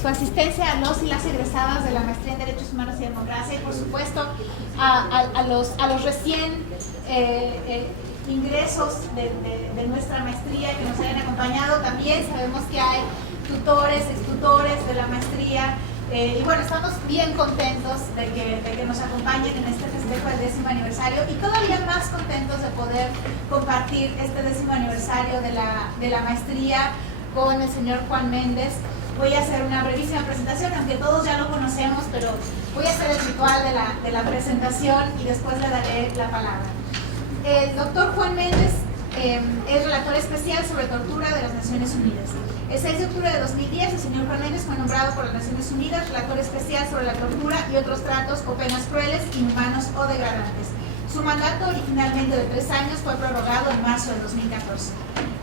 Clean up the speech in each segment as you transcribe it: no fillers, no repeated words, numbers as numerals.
su asistencia a los y las egresadas de la maestría en Derechos Humanos y Democracia, y por supuesto a los recién ingresos de nuestra maestría que nos hayan acompañado. También sabemos que hay tutores, extutores de la maestría, y bueno, estamos bien contentos de que nos acompañen en este festejo del 10º aniversario, y todavía más contentos de poder compartir este 10º aniversario de la maestría con el señor Juan Méndez. Voy a hacer una brevísima presentación, aunque todos ya lo conocemos, pero voy a hacer el ritual de la presentación y después le daré la palabra. El doctor Juan Méndez es relator especial sobre tortura de las Naciones Unidas. El 6 de octubre de 2010, el señor Juan Méndez fue nombrado por las Naciones Unidas relator especial sobre la tortura y otros tratos o penas crueles, inhumanos o degradantes. Su mandato, originalmente de 3 años, fue prorrogado en marzo de 2014.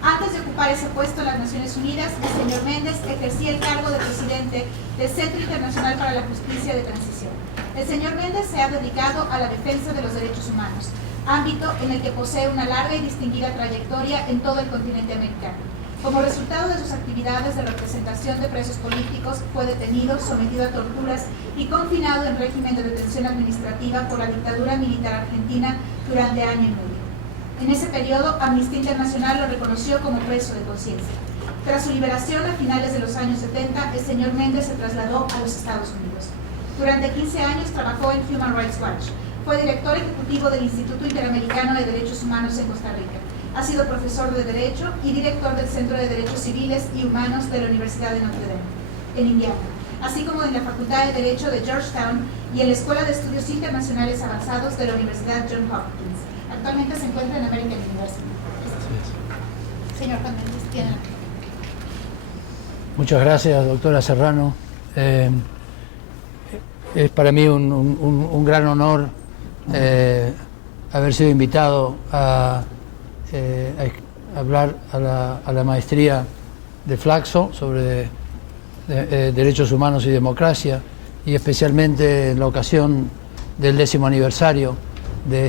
Antes de ocupar ese puesto en las Naciones Unidas, el señor Méndez ejercía el cargo de presidente del Centro Internacional para la Justicia de Transición. El señor Méndez se ha dedicado a la defensa de los derechos humanos, ámbito en el que posee una larga y distinguida trayectoria en todo el continente americano. Como resultado de sus actividades de representación de presos políticos, fue detenido, sometido a torturas y confinado en régimen de detención administrativa por la dictadura militar argentina durante año y medio. En ese periodo, Amnistía Internacional lo reconoció como preso de conciencia. Tras su liberación a finales de los años 70, el señor Méndez se trasladó a los Estados Unidos. Durante 15 años trabajó en Human Rights Watch. Fue director ejecutivo del Instituto Interamericano de Derechos Humanos en Costa Rica. Ha sido profesor de Derecho y director del Centro de Derechos Civiles y Humanos de la Universidad de Notre Dame, en Indiana, así como en la Facultad de Derecho de Georgetown y en la Escuela de Estudios Internacionales Avanzados de la Universidad Johns Hopkins. Actualmente se encuentra en American University. Señor Juan Méndez, tiene la palabra. Muchas gracias, doctora Serrano. Es para mí un gran honor haber sido invitado a hablar a la maestría de Flaxo sobre derechos humanos y democracia, y especialmente en la ocasión del 10º aniversario de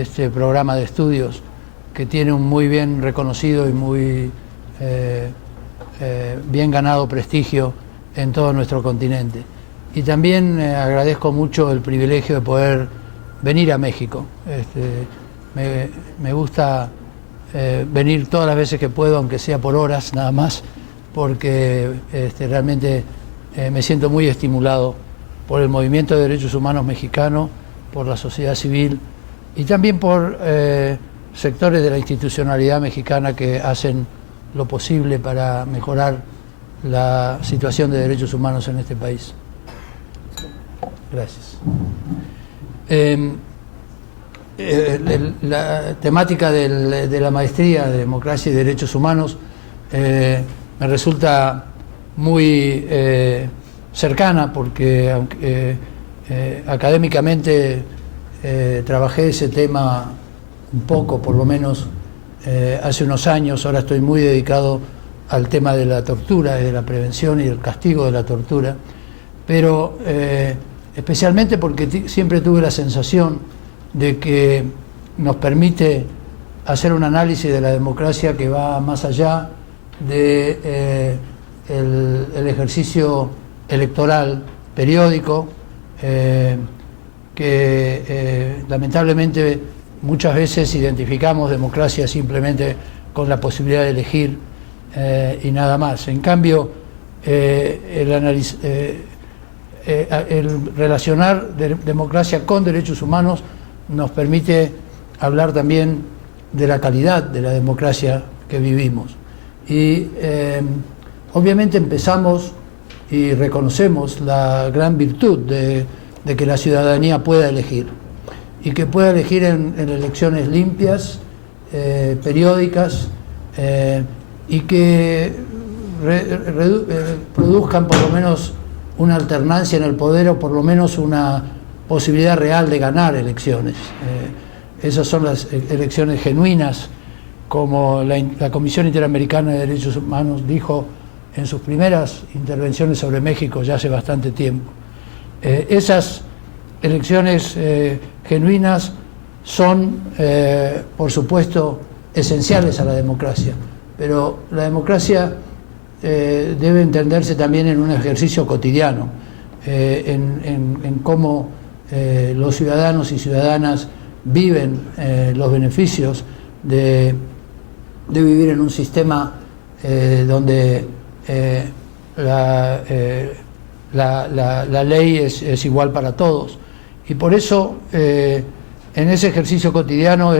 este programa de estudios, que tiene un muy bien reconocido y muy bien ganado prestigio en todo nuestro continente. Y también agradezco mucho el privilegio de poder venir a México. Me gusta venir todas las veces que puedo, aunque sea por horas nada más, porque realmente me siento muy estimulado por el movimiento de derechos humanos mexicano, por la sociedad civil y también por sectores de la institucionalidad mexicana que hacen lo posible para mejorar la situación de derechos humanos en este país. Gracias. La temática de la maestría de Democracia y Derechos Humanos me resulta muy cercana, porque aunque académicamente trabajé ese tema un poco, por lo menos hace unos años, ahora estoy muy dedicado al tema de la tortura y de la prevención y del castigo de la tortura, pero especialmente porque siempre tuve la sensación de que nos permite hacer un análisis de la democracia que va más allá de el ejercicio electoral periódico, que lamentablemente muchas veces identificamos democracia simplemente con la posibilidad de elegir y nada más. En cambio, el relacionar democracia con derechos humanos nos permite hablar también de la calidad de la democracia que vivimos. Y obviamente empezamos y reconocemos la gran virtud de que la ciudadanía pueda elegir, y que pueda elegir en elecciones limpias, periódicas, y que produzcan por lo menos una alternancia en el poder, o por lo menos una posibilidad real de ganar elecciones. Esas son las elecciones genuinas, como la Comisión Interamericana de Derechos Humanos dijo en sus primeras intervenciones sobre México ya hace bastante tiempo. Esas elecciones genuinas son, por supuesto, esenciales a la democracia, pero la democracia debe entenderse también en un ejercicio cotidiano, en cómo los ciudadanos y ciudadanas viven los beneficios de vivir en un sistema donde la ley es igual para todos. Y por eso, en ese ejercicio cotidiano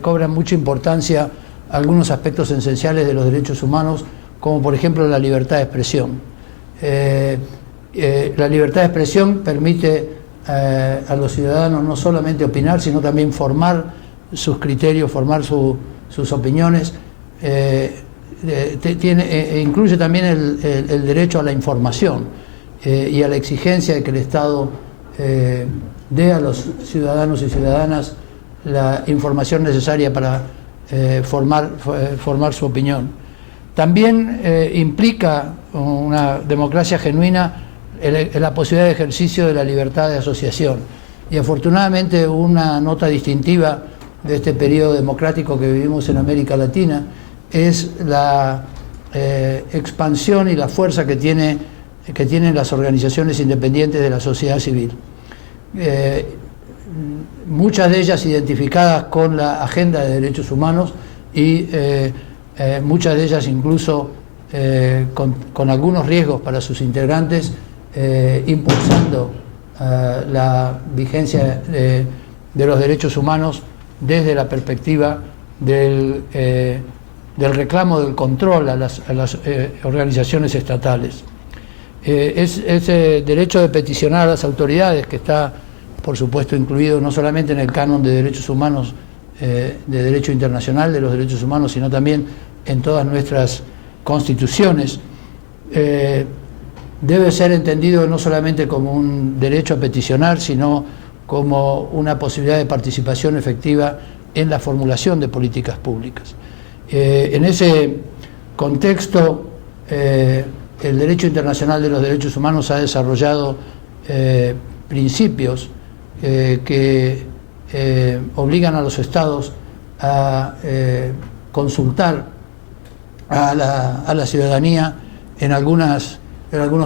cobran mucha importancia algunos aspectos esenciales de los derechos humanos, como por ejemplo la libertad de expresión. La libertad de expresión permite a los ciudadanos no solamente opinar, sino también formar sus criterios, formar sus opiniones. Incluye también el derecho a la información y a la exigencia de que el Estado dé a los ciudadanos y ciudadanas la información necesaria para formar su opinión. También implica una democracia genuina la posibilidad de ejercicio de la libertad de asociación. Y afortunadamente una nota distintiva de este periodo democrático que vivimos en América Latina es la expansión y la fuerza que tienen las organizaciones independientes de la sociedad civil. Muchas de ellas identificadas con la agenda de derechos humanos y muchas de ellas incluso con algunos riesgos para sus integrantes, impulsando la vigencia de los derechos humanos desde la perspectiva del reclamo del control a las organizaciones estatales. Ese derecho de peticionar a las autoridades, que está, por supuesto, incluido no solamente en el canon de derechos humanos, de derecho internacional de los derechos humanos, sino también en todas nuestras constituciones, debe ser entendido no solamente como un derecho a peticionar, sino como una posibilidad de participación efectiva en la formulación de políticas públicas. En ese contexto, el derecho internacional de los derechos humanos ha desarrollado principios que obligan a los estados a consultar a la ciudadanía en algunos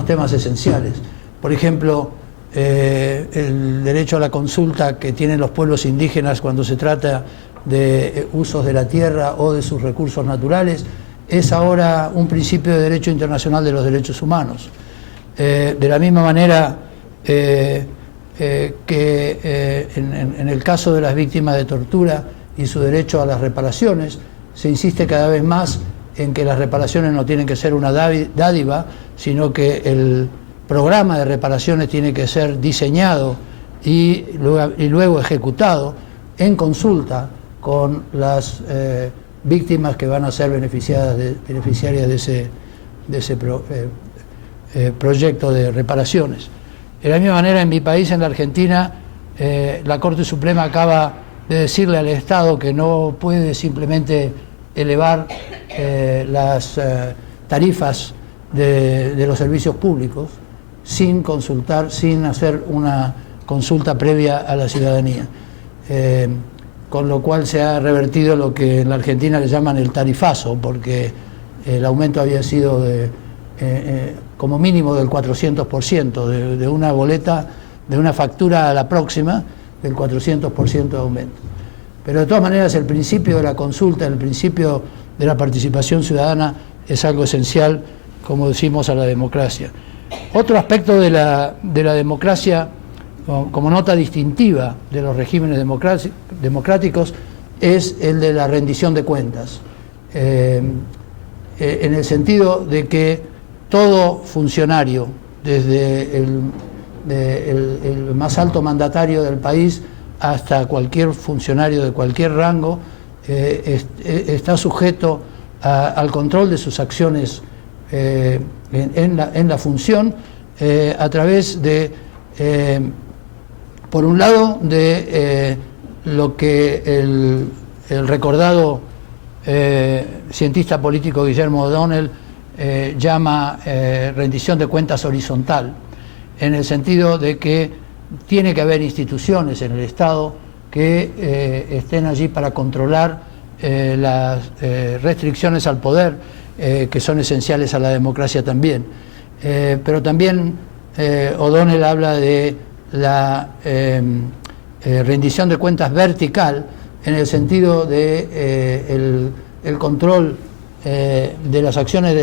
temas esenciales. Por ejemplo, el derecho a la consulta que tienen los pueblos indígenas cuando se trata de usos de la tierra o de sus recursos naturales es ahora un principio de derecho internacional de los derechos humanos. De la misma manera que en el caso de las víctimas de tortura y su derecho a las reparaciones, se insiste cada vez más en que las reparaciones no tienen que ser una dádiva, sino que el programa de reparaciones tiene que ser diseñado y luego ejecutado en consulta con las víctimas que van a ser beneficiarias de ese proyecto de reparaciones. De la misma manera, en mi país, en la Argentina, la Corte Suprema acaba de decirle al Estado que no puede simplemente elevar las tarifas de los servicios públicos sin consultar, sin hacer una consulta previa a la ciudadanía. Con lo cual se ha revertido lo que en la Argentina le llaman el tarifazo, porque el aumento había sido como mínimo del 400%, de una boleta, de una factura a la próxima, del 400% de aumento. Pero de todas maneras el principio de la consulta, el principio de la participación ciudadana es algo esencial, como decimos, a la democracia. Otro aspecto de la democracia, como nota distintiva de los regímenes democráticos, es el de la rendición de cuentas, en el sentido de que todo funcionario, desde el más alto mandatario del país hasta cualquier funcionario de cualquier rango, está sujeto al control de sus acciones en la función, a través de por un lado, de lo que el recordado cientista político Guillermo O'Donnell llama rendición de cuentas horizontal, en el sentido de que tiene que haber instituciones en el Estado que estén allí para controlar las restricciones al poder que son esenciales a la democracia también. Pero también O'Donnell habla de la rendición de cuentas vertical, en el sentido de el control de las acciones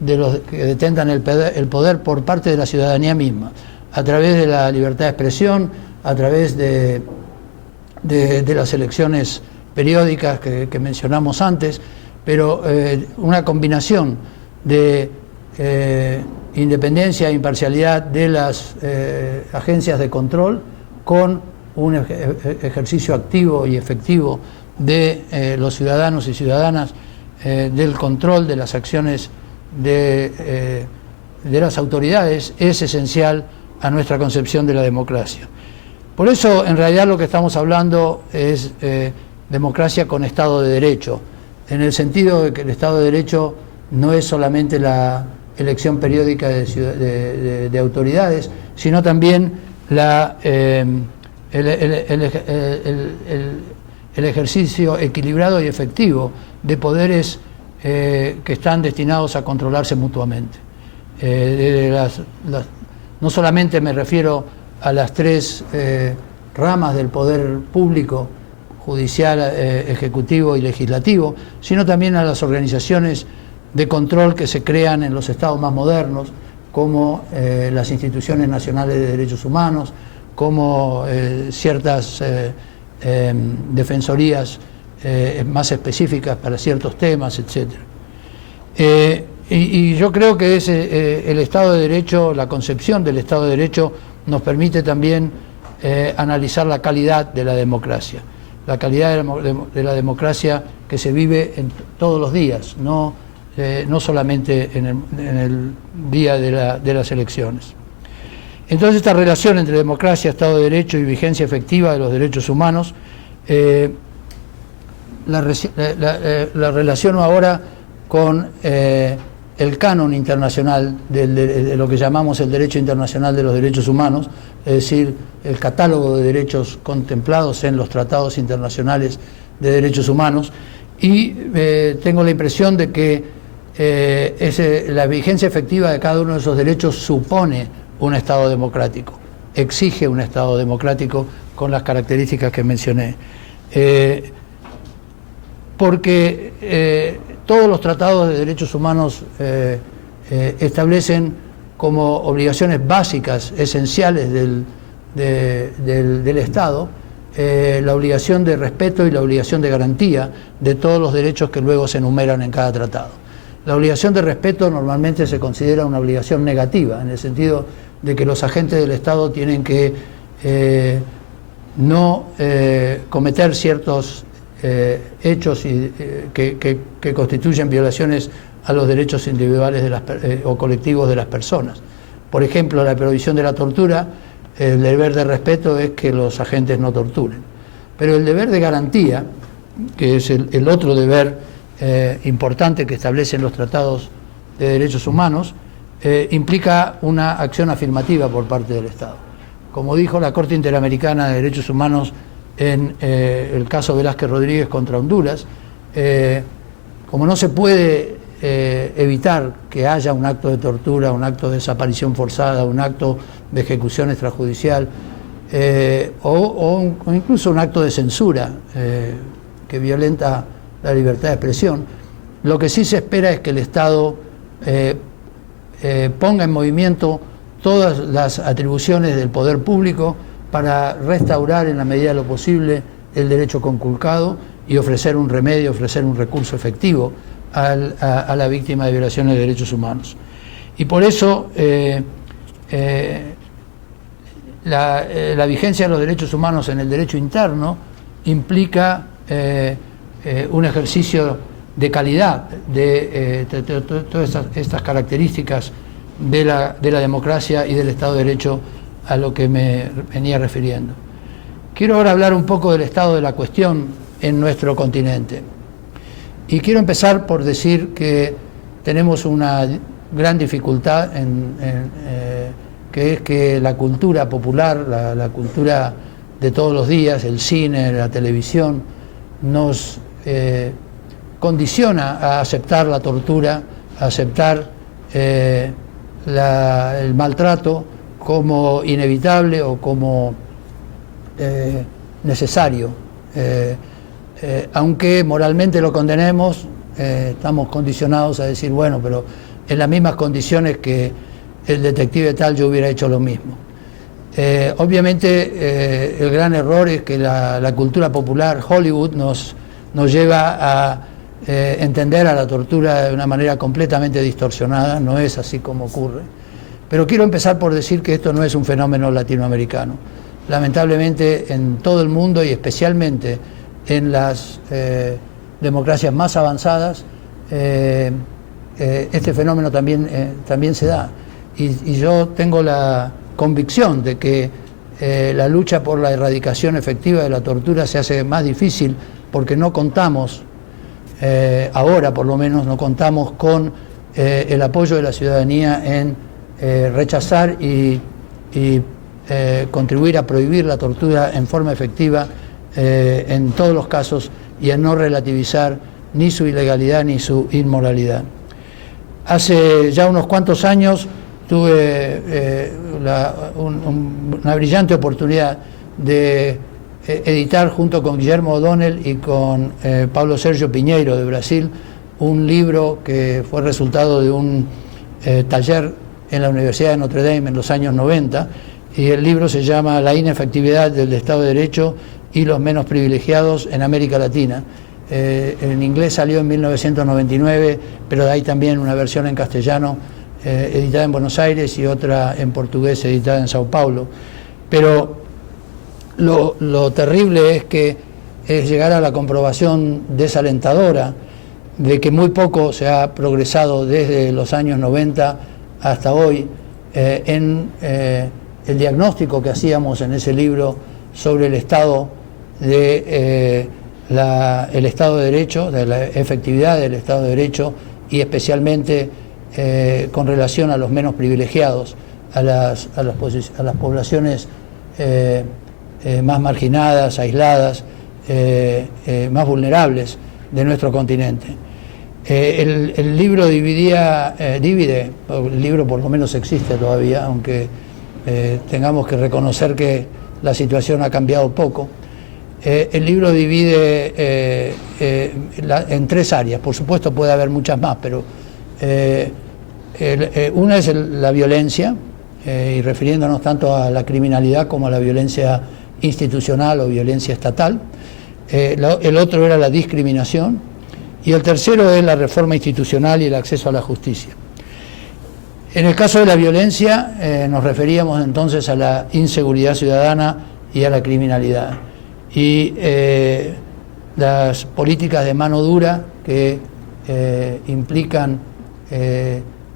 de los que detentan el poder por parte de la ciudadanía misma, a través de la libertad de expresión, a través de las elecciones periódicas que mencionamos antes, pero una combinación de independencia e imparcialidad de las agencias de control con un ejercicio activo y efectivo de los ciudadanos y ciudadanas del control de las acciones de las autoridades es esencial a nuestra concepción de la democracia. Por eso, en realidad, lo que estamos hablando es democracia con Estado de Derecho, en el sentido de que el Estado de Derecho no es solamente la elección periódica de autoridades, sino también el ejercicio equilibrado y efectivo de poderes que están destinados a controlarse mutuamente. No solamente me refiero a las tres ramas del poder público, judicial, ejecutivo y legislativo, sino también a las organizaciones de control que se crean en los estados más modernos, como las instituciones nacionales de derechos humanos, como ciertas defensorías más específicas para ciertos temas, etc. Y yo creo que el Estado de Derecho, la concepción del Estado de Derecho, nos permite también analizar la calidad de la democracia, la calidad de la democracia que se vive en todos los días, no solamente en el día de las elecciones. Entonces, esta relación entre democracia, Estado de Derecho y vigencia efectiva de los derechos humanos la relaciono ahora con el canon internacional de lo que llamamos el derecho internacional de los derechos humanos, es decir, el catálogo de derechos contemplados en los tratados internacionales de derechos humanos, y tengo la impresión de que la vigencia efectiva de cada uno de esos derechos supone un Estado democrático, exige un Estado democrático con las características que mencioné. Porque todos los tratados de derechos humanos establecen como obligaciones básicas, esenciales del Estado, la obligación de respeto y la obligación de garantía de todos los derechos que luego se enumeran en cada tratado. La obligación de respeto normalmente se considera una obligación negativa, en el sentido de que los agentes del Estado tienen que no cometer ciertos hechos que constituyen violaciones a los derechos individuales o colectivos de las personas. Por ejemplo, la prohibición de la tortura, el deber de respeto es que los agentes no torturen. Pero el deber de garantía, que es el otro deber importante que establecen los tratados de derechos humanos, implica una acción afirmativa por parte del Estado. Como dijo la Corte Interamericana de Derechos Humanos en el caso Velázquez Rodríguez contra Honduras, como no se puede evitar que haya un acto de tortura, un acto de desaparición forzada, un acto de ejecución extrajudicial o incluso un acto de censura que violenta la libertad de expresión, lo que sí se espera es que el Estado ponga en movimiento todas las atribuciones del poder público para restaurar en la medida de lo posible el derecho conculcado y ofrecer un remedio, ofrecer un recurso efectivo a la víctima de violaciones de derechos humanos. Y por eso la vigencia de los derechos humanos en el derecho interno implica un ejercicio de calidad de todas estas características de la democracia y del Estado de Derecho a lo que me venía refiriendo. Quiero ahora hablar un poco del estado de la cuestión en nuestro continente. Y quiero empezar por decir que tenemos una gran dificultad que es que la cultura popular, la cultura de todos los días, el cine, la televisión, nos condiciona a aceptar la tortura, a aceptar el maltrato como inevitable o como necesario. Aunque moralmente lo condenemos, estamos condicionados a decir, bueno, pero en las mismas condiciones que el detective tal yo hubiera hecho lo mismo. Obviamente el gran error es que la cultura popular, Hollywood, nos lleva a entender a la tortura de una manera completamente distorsionada. No es así como ocurre. Pero quiero empezar por decir que esto no es un fenómeno latinoamericano. Lamentablemente en todo el mundo y especialmente en las democracias más avanzadas, este fenómeno también se da. Y yo tengo la convicción de que la lucha por la erradicación efectiva de la tortura se hace más difícil porque no contamos, ahora por lo menos, no contamos con el apoyo de la ciudadanía en rechazar y contribuir a prohibir la tortura en forma efectiva en todos los casos y a no relativizar ni su ilegalidad ni su inmoralidad. Hace ya unos cuantos años tuve una brillante oportunidad de editar junto con Guillermo O'Donnell y con Paulo Sergio Piñeiro de Brasil un libro que fue resultado de un taller en la Universidad de Notre Dame en los años 90, y el libro se llama La inefectividad del Estado de Derecho y los menos privilegiados en América Latina. En inglés salió en 1999, pero hay también una versión en castellano editada en Buenos Aires y otra en portugués editada en Sao Paulo. Pero lo terrible es llegar a la comprobación desalentadora de que muy poco se ha progresado desde los años 90 hasta hoy en el diagnóstico que hacíamos en ese libro sobre el estado de el Estado de Derecho, de la efectividad del Estado de Derecho y especialmente con relación a los menos privilegiados, a las poblaciones más marginadas, aisladas, más vulnerables de nuestro continente. El libro divide, el libro por lo menos existe todavía, aunque tengamos que reconocer que la situación ha cambiado poco. El libro divide en tres áreas, por supuesto puede haber muchas más, pero una es la violencia, y refiriéndonos tanto a la criminalidad como a la violencia institucional o violencia estatal. El otro era la discriminación, y el tercero es la reforma institucional y el acceso a la justicia. En el caso de la violencia nos referíamos entonces a la inseguridad ciudadana y a la criminalidad. Y las políticas de mano dura que implican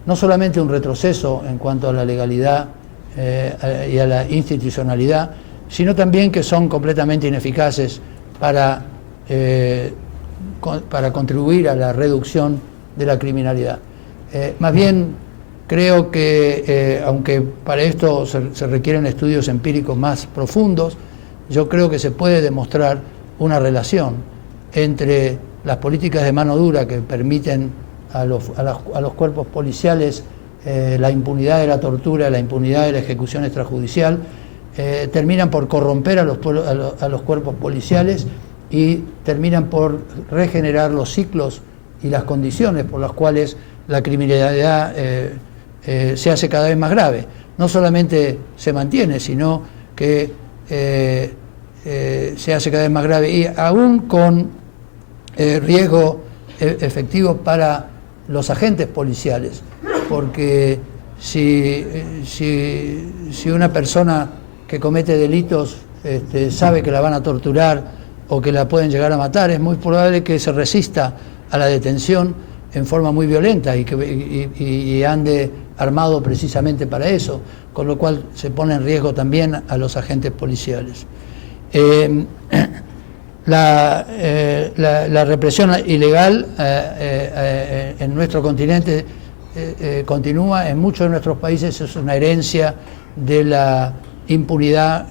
no solamente un retroceso en cuanto a la legalidad y a la institucionalidad, sino también que son completamente ineficaces para contribuir a la reducción de la criminalidad. Más bien, creo que, aunque para esto se requieren estudios empíricos más profundos, yo creo que se puede demostrar una relación entre las políticas de mano dura que permiten a los cuerpos policiales la impunidad de la tortura, la impunidad de la ejecución extrajudicial, terminan por corromper a los cuerpos policiales y terminan por regenerar los ciclos y las condiciones por las cuales la criminalidad se hace cada vez más grave. No solamente se mantiene, sino que se hace cada vez más grave y aún con riesgo efectivo para los agentes policiales, porque si una persona que comete delitos sabe que la van a torturar o que la pueden llegar a matar, es muy probable que se resista a la detención en forma muy violenta y ande armado precisamente para eso, con lo cual se pone en riesgo también a los agentes policiales. La represión ilegal en nuestro continente continúa, en muchos de nuestros países es una herencia de la impunidad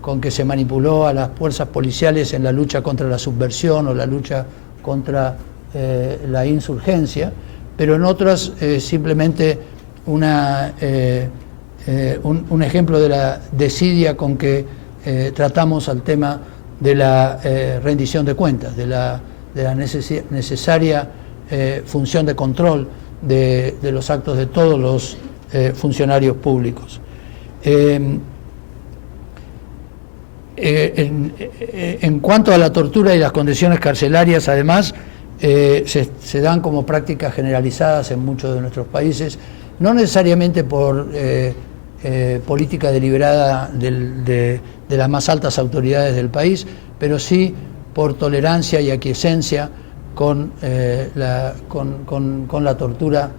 con que se manipuló a las fuerzas policiales en la lucha contra la subversión o la lucha contra la insurgencia, pero en otras simplemente un ejemplo de la desidia con que tratamos al tema de la rendición de cuentas, de la necesaria función de control de los actos de todos los funcionarios públicos. En cuanto a la tortura y las condiciones carcelarias, además, se dan como prácticas generalizadas en muchos de nuestros países, no necesariamente por política deliberada de las más altas autoridades del país, pero sí por tolerancia y aquiescencia con la tortura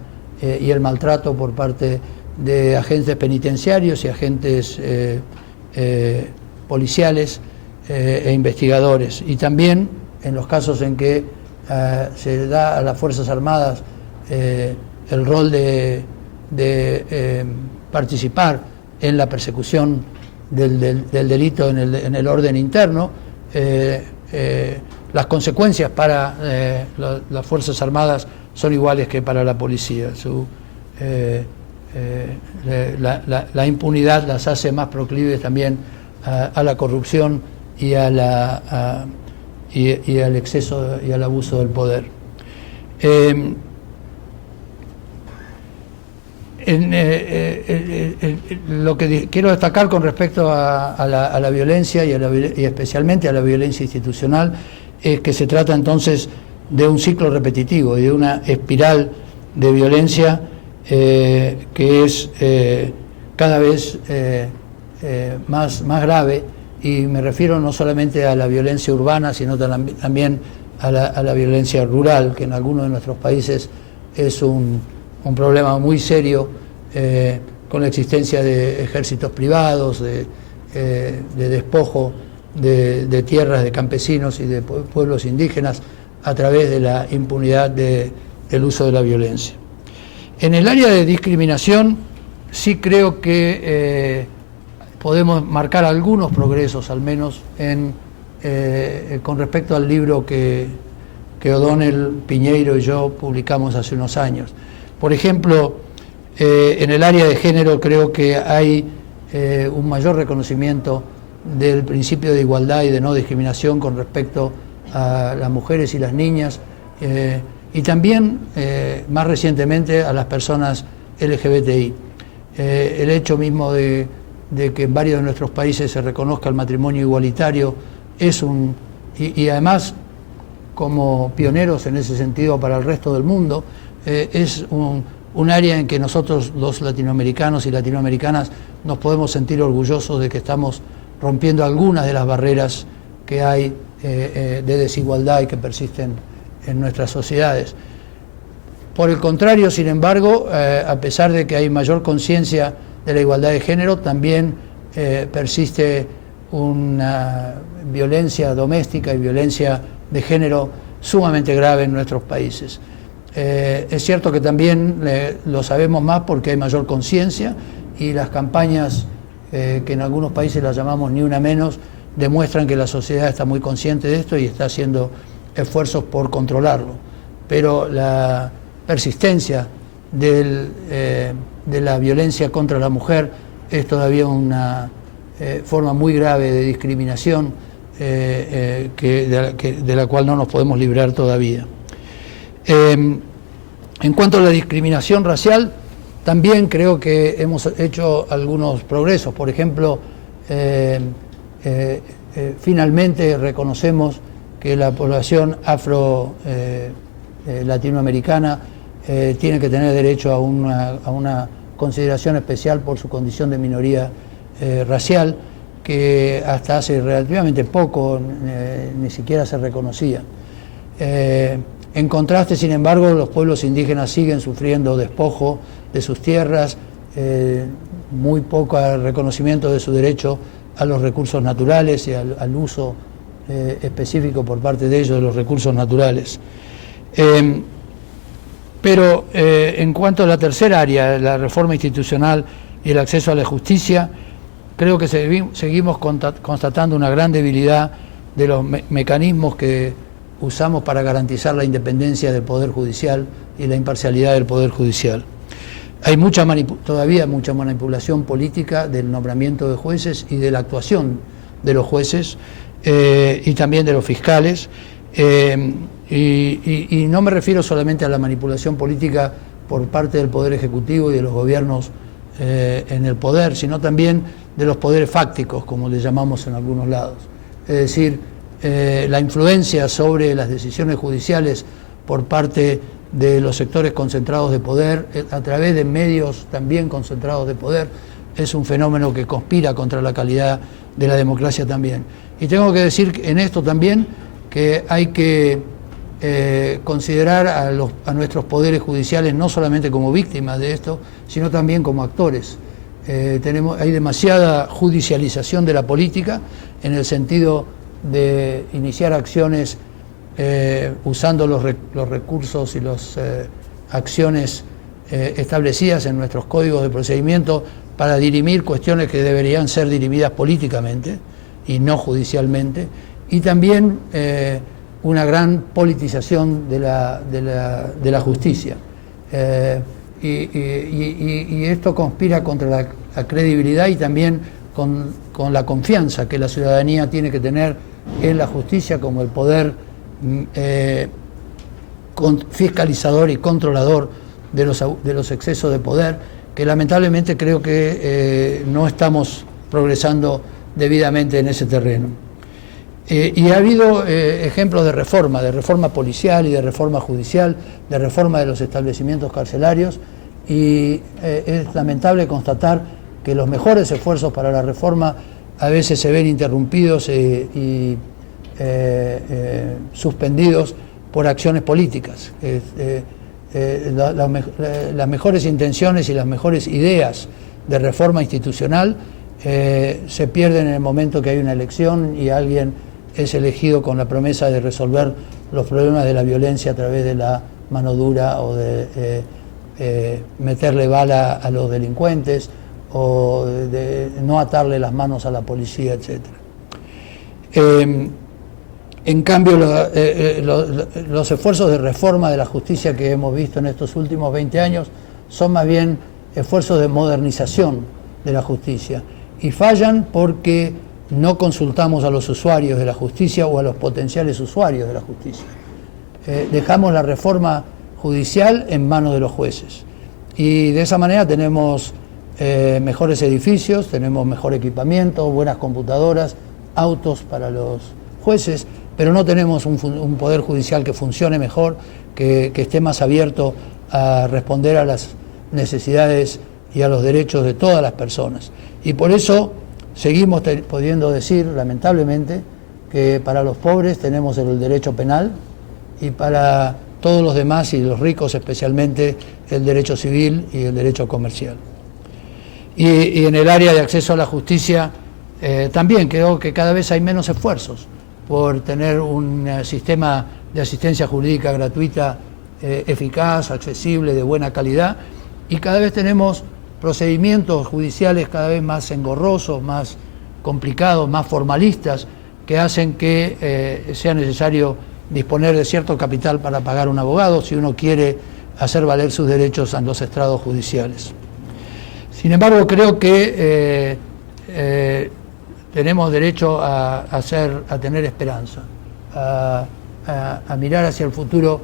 y el maltrato por parte de agentes penitenciarios y agentes policiales e investigadores, y también en los casos en que se da a las Fuerzas Armadas el rol de participar en la persecución del delito en el orden interno. Las consecuencias para las Fuerzas Armadas son iguales que para la policía. La impunidad las hace más proclives también a la corrupción y al exceso y al abuso del poder. Lo que quiero destacar con respecto a la violencia y especialmente a la violencia institucional es que se trata entonces de un ciclo repetitivo y de una espiral de violencia que es cada vez más grave, y me refiero no solamente a la violencia urbana, sino también a la violencia rural, que en algunos de nuestros países es un problema muy serio, con la existencia de ejércitos privados, de despojo de tierras de campesinos y de pueblos indígenas a través de la impunidad del uso de la violencia. En el área de discriminación sí creo que podemos marcar algunos progresos, al menos con respecto al libro que O'Donnell, Piñeiro y yo publicamos hace unos años. Por ejemplo, en el área de género creo que hay un mayor reconocimiento del principio de igualdad y de no discriminación con respecto a las mujeres y las niñas, y también más recientemente a las personas LGBTI. El hecho mismo de que en varios de nuestros países se reconozca el matrimonio igualitario es y además como pioneros en ese sentido para el resto del mundo, es un área en que nosotros los latinoamericanos y latinoamericanas nos podemos sentir orgullosos de que estamos rompiendo algunas de las barreras que hay de desigualdad y que persisten en nuestras sociedades. Por el contrario, sin embargo, a pesar de que hay mayor conciencia de la igualdad de género, también persiste una violencia doméstica y violencia de género sumamente grave en nuestros países. Es cierto que también lo sabemos más porque hay mayor conciencia, y las campañas que en algunos países las llamamos Ni Una Menos demuestran que la sociedad está muy consciente de esto y está haciendo esfuerzos por controlarlo. Pero la persistencia de la violencia contra la mujer es todavía una forma muy grave de discriminación de la cual no nos podemos librar todavía. En cuanto a la discriminación racial, también creo que hemos hecho algunos progresos. Por ejemplo, finalmente reconocemos que la población latinoamericana tiene que tener derecho a una consideración especial por su condición de minoría racial, que hasta hace relativamente poco ni siquiera se reconocía. En contraste, sin embargo, los pueblos indígenas siguen sufriendo despojo de sus tierras, muy poco reconocimiento de su derecho a los recursos naturales y al uso específico por parte de ellos de los recursos naturales. Pero en cuanto a la tercera área, la reforma institucional y el acceso a la justicia, creo que seguimos constatando una gran debilidad de los mecanismos que usamos para garantizar la independencia del Poder Judicial y la imparcialidad del Poder Judicial. Hay todavía mucha manipulación política del nombramiento de jueces y de la actuación de los jueces y también de los fiscales. Y no me refiero solamente a la manipulación política por parte del Poder Ejecutivo y de los gobiernos en el poder, sino también de los poderes fácticos, como le llamamos en algunos lados. Es decir, la influencia sobre las decisiones judiciales por parte de los sectores concentrados de poder, a través de medios también concentrados de poder, es un fenómeno que conspira contra la calidad de la democracia también. Y tengo que decir en esto también que hay que considerar a nuestros poderes judiciales no solamente como víctimas de esto, sino también como actores. Hay demasiada judicialización de la política en el sentido de iniciar acciones usando los recursos y las acciones establecidas en nuestros códigos de procedimiento para dirimir cuestiones que deberían ser dirimidas políticamente y no judicialmente, y también una gran politización de la justicia. Y esto conspira contra la credibilidad y también con la confianza que la ciudadanía tiene que tener en la justicia como el poder fiscalizador y controlador de los excesos de poder, que lamentablemente creo que no estamos progresando debidamente en ese terreno. Y ha habido ejemplos de reforma policial y de reforma judicial, de reforma de los establecimientos carcelarios, y es lamentable constatar que los mejores esfuerzos para la reforma a veces se ven interrumpidos y suspendidos por acciones políticas. Las mejores intenciones y las mejores ideas de reforma institucional se pierden en el momento que hay una elección y alguien es elegido con la promesa de resolver los problemas de la violencia a través de la mano dura o de meterle bala a los delincuentes o de no atarle las manos a la policía, etc. En cambio, los esfuerzos de reforma de la justicia que hemos visto en estos últimos 20 años son más bien esfuerzos de modernización de la justicia, y fallan porque no consultamos a los usuarios de la justicia o a los potenciales usuarios de la justicia. Dejamos la reforma judicial en manos de los jueces, y de esa manera tenemos mejores edificios, tenemos mejor equipamiento, buenas computadoras, autos para los jueces, pero no tenemos un poder judicial que funcione mejor, que esté más abierto a responder a las necesidades y a los derechos de todas las personas. Y por eso seguimos pudiendo decir, lamentablemente, que para los pobres tenemos el derecho penal y para todos los demás, y los ricos especialmente, el derecho civil y el derecho comercial. Y en el área de acceso a la justicia también creo que cada vez hay menos esfuerzos por tener un sistema de asistencia jurídica gratuita, eficaz, accesible, de buena calidad, y cada vez tenemos procedimientos judiciales cada vez más engorrosos, más complicados, más formalistas, que hacen que sea necesario disponer de cierto capital para pagar un abogado si uno quiere hacer valer sus derechos en los estrados judiciales. Sin embargo, creo que tenemos derecho a tener esperanza, a mirar hacia el futuro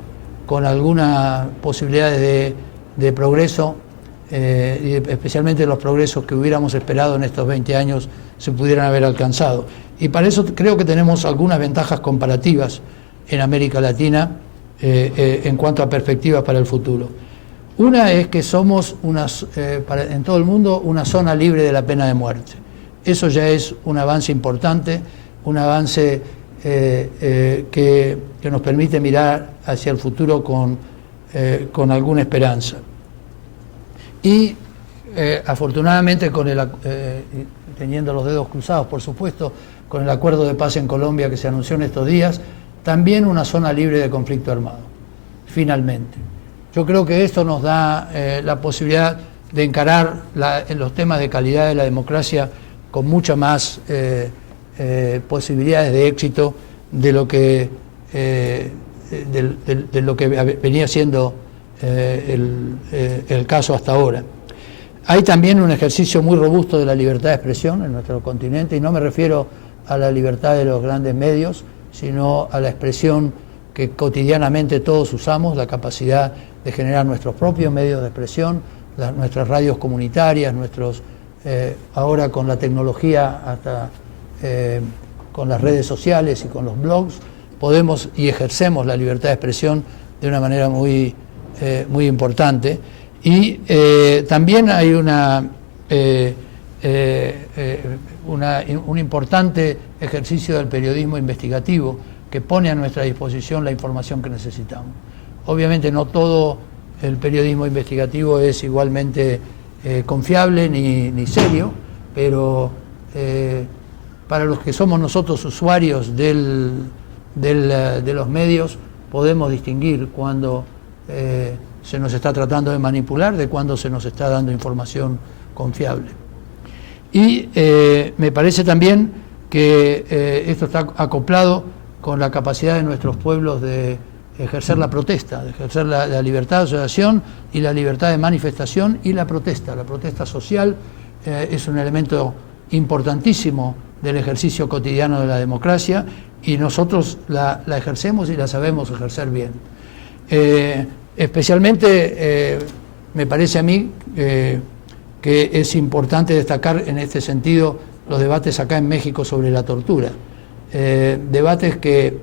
con algunas posibilidades de progreso, y especialmente los progresos que hubiéramos esperado en estos 20 años se pudieran haber alcanzado. Y para eso creo que tenemos algunas ventajas comparativas en América Latina en cuanto a perspectivas para el futuro. Una es que somos en todo el mundo una zona libre de la pena de muerte. Eso ya es un avance importante, un avance que nos permite mirar hacia el futuro con alguna esperanza. Y afortunadamente, teniendo los dedos cruzados, por supuesto, con el acuerdo de paz en Colombia que se anunció en estos días, también una zona libre de conflicto armado, finalmente. Yo creo que esto nos da la posibilidad de encarar los temas de calidad de la democracia con muchas más posibilidades de éxito de lo que de lo que venía siendo el caso hasta ahora. Hay también un ejercicio muy robusto de la libertad de expresión en nuestro continente, y no me refiero a la libertad de los grandes medios, sino a la expresión que cotidianamente todos usamos, la capacidad de generar nuestros propios medios de expresión, nuestras radios comunitarias, ahora con la tecnología, hasta con las redes sociales y con los blogs, podemos y ejercemos la libertad de expresión de una manera muy importante. Y también hay un importante ejercicio del periodismo investigativo que pone a nuestra disposición la información que necesitamos. Obviamente no todo el periodismo investigativo es igualmente confiable ni serio, pero para los que somos nosotros usuarios de los medios, podemos distinguir cuando se nos está tratando de manipular de cuando se nos está dando información confiable. Y me parece también que esto está acoplado con la capacidad de nuestros pueblos de ejercer la protesta, de ejercer la libertad de asociación y la libertad de manifestación y la protesta. La protesta social es un elemento importantísimo del ejercicio cotidiano de la democracia, y nosotros la ejercemos y la sabemos ejercer bien. Especialmente me parece a mí que es importante destacar en este sentido los debates acá en México sobre la tortura, debates que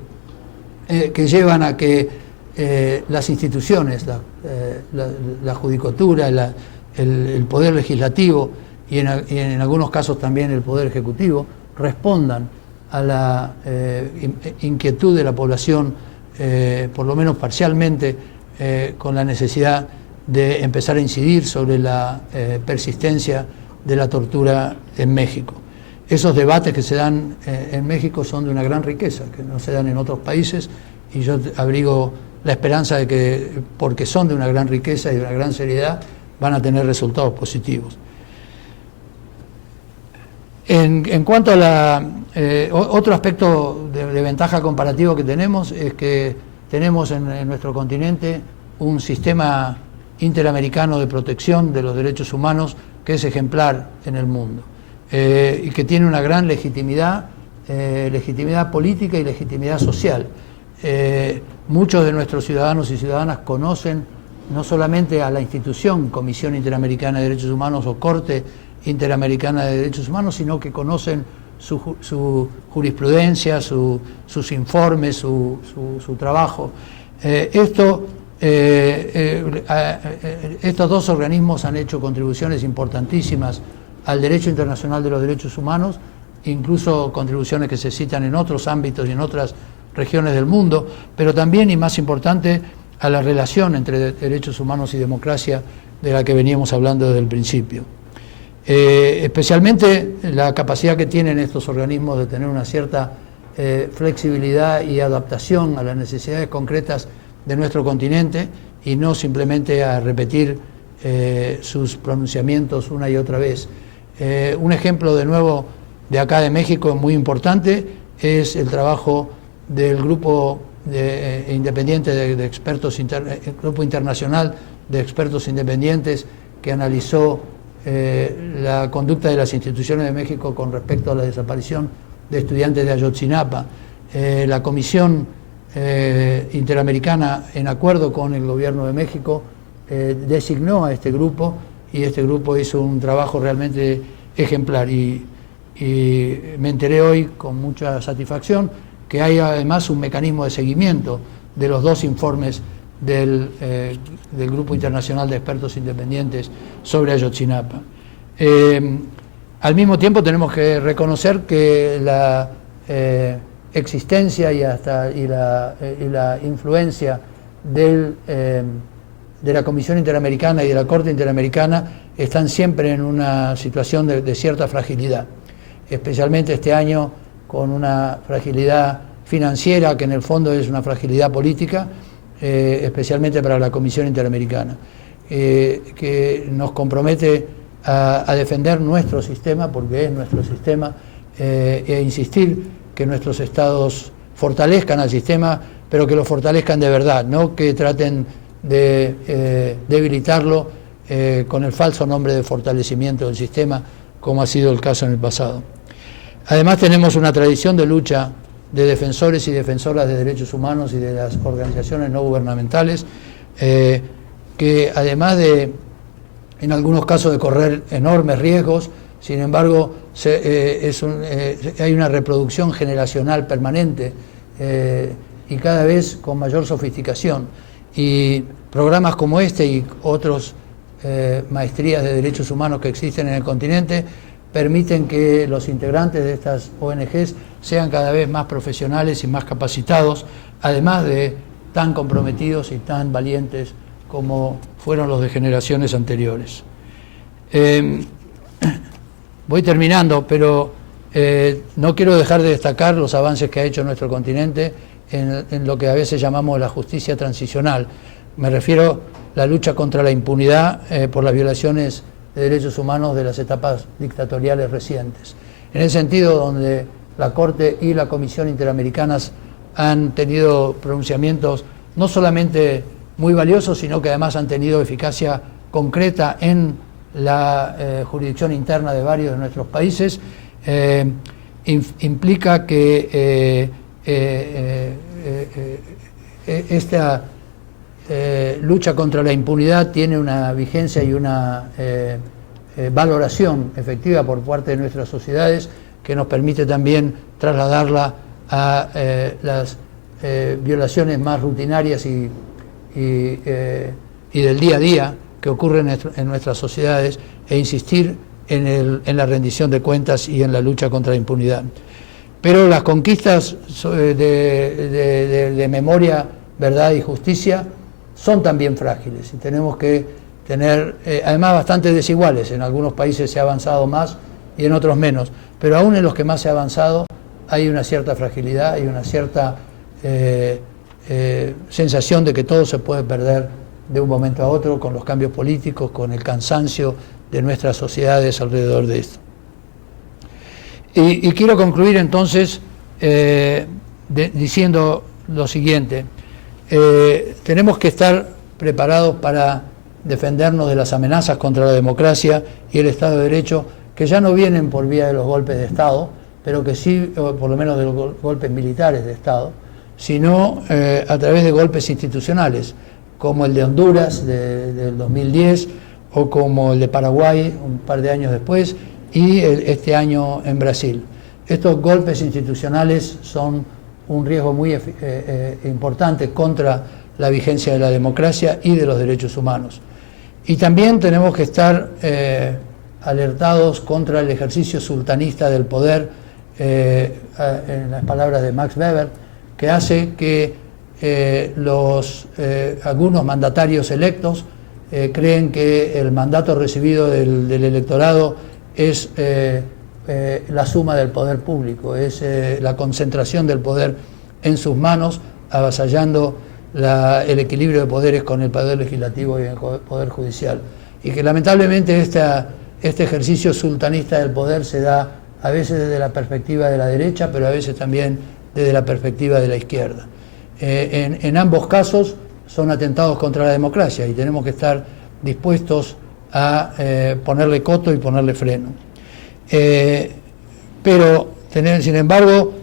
llevan a que las instituciones, la judicatura, el poder legislativo y en algunos casos también el poder ejecutivo respondan a la inquietud de la población, por lo menos parcialmente, con la necesidad de empezar a incidir sobre la persistencia de la tortura en México. Esos debates que se dan en México son de una gran riqueza, que no se dan en otros países, y yo abrigo la esperanza de que, porque son de una gran riqueza y de una gran seriedad, van a tener resultados positivos. En cuanto a otro aspecto de ventaja comparativa que tenemos, es que tenemos en nuestro continente un sistema interamericano de protección de los derechos humanos que es ejemplar en el mundo, y que tiene una gran legitimidad política y legitimidad social. Muchos de nuestros ciudadanos y ciudadanas conocen no solamente a la institución Comisión Interamericana de Derechos Humanos o Corte Interamericana de Derechos Humanos, sino que conocen su jurisprudencia, sus informes, su trabajo. Estos dos organismos han hecho contribuciones importantísimas al derecho internacional de los derechos humanos, incluso contribuciones que se citan en otros ámbitos y en otras regiones del mundo, pero también, y más importante, a la relación entre derechos humanos y democracia de la que veníamos hablando desde el principio. Especialmente la capacidad que tienen estos organismos de tener una cierta flexibilidad y adaptación a las necesidades concretas de nuestro continente, y no simplemente a repetir sus pronunciamientos una y otra vez. Un ejemplo de nuevo de acá de México muy importante es el trabajo del grupo independiente de expertos, el grupo internacional de expertos independientes que analizó la conducta de las instituciones de México con respecto a la desaparición de estudiantes de Ayotzinapa. La Comisión Interamericana, en acuerdo con el gobierno de México, designó a este grupo, y este grupo hizo un trabajo realmente ejemplar, y me enteré hoy con mucha satisfacción que hay además un mecanismo de seguimiento de los dos informes del Grupo Internacional de Expertos Independientes sobre Ayotzinapa. Al mismo tiempo tenemos que reconocer que la existencia y la influencia de la Comisión Interamericana y de la Corte Interamericana están siempre en una situación de cierta fragilidad, especialmente este año con una fragilidad financiera que en el fondo es una fragilidad política, especialmente para la Comisión Interamericana, que nos compromete a defender nuestro sistema, porque es nuestro sistema, e insistir que nuestros estados fortalezcan al sistema pero que lo fortalezcan de verdad, no que traten de debilitarlo con el falso nombre de fortalecimiento del sistema, como ha sido el caso en el pasado. Además, tenemos una tradición de lucha de defensores y defensoras de derechos humanos y de las organizaciones no gubernamentales, que además de, en algunos casos, de correr enormes riesgos, sin embargo, hay una reproducción generacional permanente y cada vez con mayor sofisticación. Y programas como este y otros maestrías de derechos humanos que existen en el continente permiten que los integrantes de estas ONGs sean cada vez más profesionales y más capacitados, además de tan comprometidos y tan valientes como fueron los de generaciones anteriores. Voy terminando, pero no quiero dejar de destacar los avances que ha hecho nuestro continente en lo que a veces llamamos la justicia transicional. Me refiero a la lucha contra la impunidad por las violaciones de derechos humanos de las etapas dictatoriales recientes. En ese sentido, donde la Corte y la Comisión Interamericanas han tenido pronunciamientos no solamente muy valiosos, sino que además han tenido eficacia concreta en la jurisdicción interna de varios de nuestros países, implica que esta lucha contra la impunidad tiene una vigencia y una valoración efectiva por parte de nuestras sociedades que nos permite también trasladarla a las violaciones más rutinarias y del día a día que ocurren en nuestras sociedades e insistir en la rendición de cuentas y en la lucha contra la impunidad. Pero las conquistas de memoria, verdad y justicia son también frágiles y tenemos que tener, además bastante desiguales. En algunos países se ha avanzado más y en otros menos, pero aún en los que más se ha avanzado hay una cierta fragilidad y una cierta sensación de que todo se puede perder de un momento a otro con los cambios políticos, con el cansancio de nuestras sociedades alrededor de esto. Y quiero concluir entonces diciendo lo siguiente. Tenemos que estar preparados para defendernos de las amenazas contra la democracia y el Estado de Derecho, que ya no vienen por vía de los golpes de Estado, pero que sí, o por lo menos de los golpes militares de Estado, sino a través de golpes institucionales, como el de Honduras del 2010, o como el de Paraguay un par de años después, y este año en Brasil. Estos golpes institucionales son un riesgo muy importante contra la vigencia de la democracia y de los derechos humanos. Y también tenemos que estar alertados contra el ejercicio sultanista del poder, en las palabras de Max Weber, que hace que algunos mandatarios electos creen que el mandato recibido del electorado es la suma del poder público, es la concentración del poder en sus manos, avasallando el equilibrio de poderes con el poder legislativo y el poder judicial. Y que lamentablemente este ejercicio sultanista del poder se da a veces desde la perspectiva de la derecha, pero a veces también desde la perspectiva de la izquierda. En ambos casos son atentados contra la democracia y tenemos que estar dispuestos a ponerle coto y ponerle freno. Pero, sin embargo,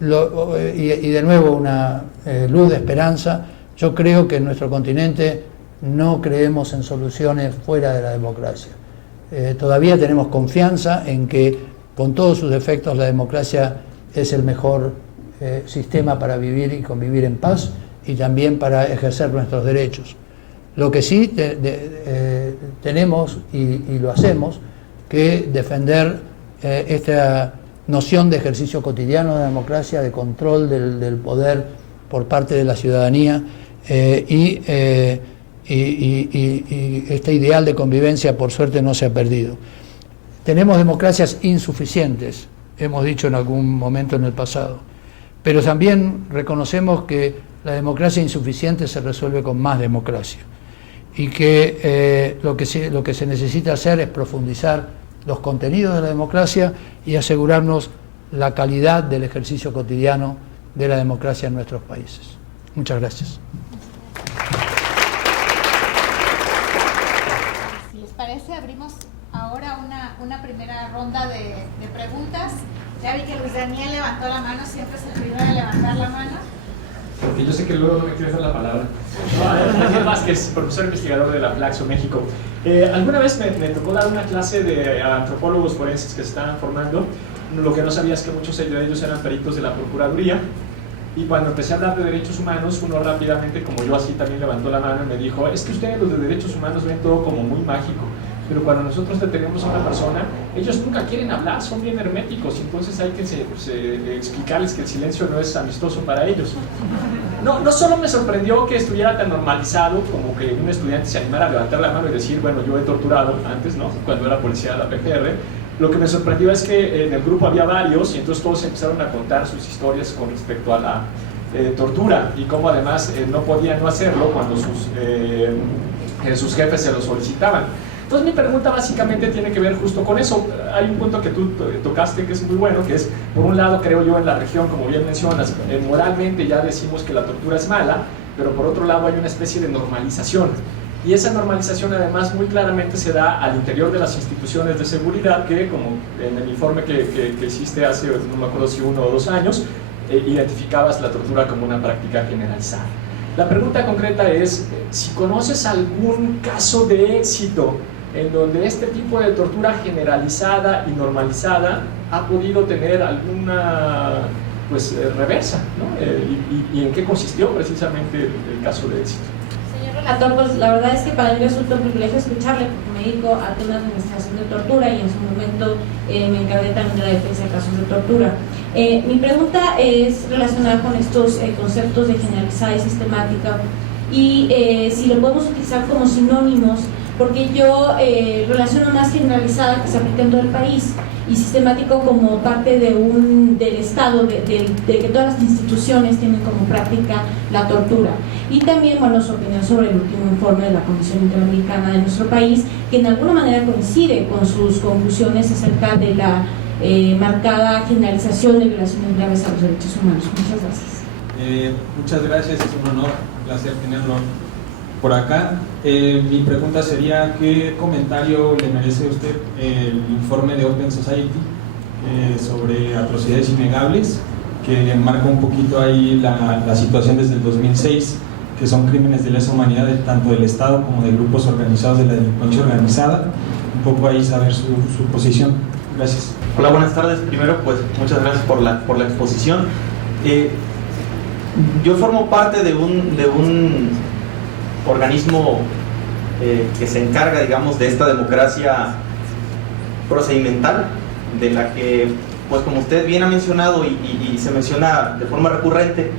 y de nuevo una luz de esperanza, yo creo que en nuestro continente no creemos en soluciones fuera de la democracia. Todavía tenemos confianza en que, con todos sus defectos, la democracia es el mejor sistema para vivir y convivir en paz y también para ejercer nuestros derechos. Lo que sí tenemos, y lo hacemos, que defender esta noción de ejercicio cotidiano de la democracia, de control del poder por parte de la ciudadanía y este ideal de convivencia, por suerte, no se ha perdido. Tenemos democracias insuficientes, hemos dicho en algún momento en el pasado, pero también reconocemos que la democracia insuficiente se resuelve con más democracia y que lo que se necesita hacer es profundizar los contenidos de la democracia y asegurarnos la calidad del ejercicio cotidiano de la democracia en nuestros países. Muchas gracias. Si les parece, abrimos ahora una primera ronda de preguntas. Ya vi que Luis Daniel levantó la mano, siempre es el primero en levantar la mano. Porque yo sé que luego no me quieres dar la palabra. Daniel Vázquez, profesor investigador de la Flaxo, México. Alguna vez me tocó dar una clase de antropólogos forenses que se estaban formando. Lo que no sabía es que muchos de ellos eran peritos de la Procuraduría. Y cuando empecé a hablar de derechos humanos, uno rápidamente, como yo así, también levantó la mano y me dijo: es que ustedes los de derechos humanos ven todo como muy mágico, pero cuando nosotros detenemos a una persona, ellos nunca quieren hablar, son bien herméticos, entonces hay que explicarles que el silencio no es amistoso para ellos. No solo me sorprendió que estuviera tan normalizado como que un estudiante se animara a levantar la mano y decir: bueno, yo he torturado antes, ¿no?, cuando era policía de la PGR. Lo que me sorprendió es que en el grupo había varios y entonces todos empezaron a contar sus historias con respecto a la tortura y cómo además no podían no hacerlo cuando sus jefes se lo solicitaban. Entonces mi pregunta básicamente tiene que ver justo con eso. Hay un punto que tú tocaste que es muy bueno, que es, por un lado, creo yo, en la región, como bien mencionas, moralmente ya decimos que la tortura es mala, pero por otro lado hay una especie de normalización. Y esa normalización además muy claramente se da al interior de las instituciones de seguridad que, como en el informe que hiciste hace, no me acuerdo si 1 o 2 años, identificabas la tortura como una práctica generalizada. La pregunta concreta es si conoces algún caso de éxito en donde este tipo de tortura generalizada y normalizada ha podido tener alguna reversa, ¿no? Y en qué consistió precisamente el caso de éxito. Relator, pues la verdad es que para mí resulta un privilegio escucharle, porque me dedico a temas de administración de tortura y en su momento me encargué también de la defensa de casos de tortura. Mi pregunta es relacionada con estos conceptos de generalizada y sistemática y si lo podemos utilizar como sinónimos, porque yo relaciono más generalizada, que se aplica en todo el país, y sistemático como parte del Estado, de que todas las instituciones tienen como práctica la tortura. Y también, bueno, su opinión sobre el último informe de la Comisión Interamericana de nuestro país, que en alguna manera coincide con sus conclusiones acerca de la marcada generalización de violaciones graves a los derechos humanos. Muchas gracias. Muchas gracias, es un honor, un placer tenerlo por acá. Mi pregunta sería: ¿qué comentario le merece a usted el informe de Open Society sobre atrocidades innegables, que enmarca un poquito ahí la situación desde el 2006, que son crímenes de lesa humanidad tanto del Estado como de grupos organizados de la delincuencia organizada? Un poco ahí saber su posición. Gracias. Hola, buenas tardes. Primero, pues muchas gracias por la exposición. Yo formo parte de un organismo que se encarga, digamos, de esta democracia procedimental, de la que, pues como usted bien ha mencionado y se menciona de forma recurrente,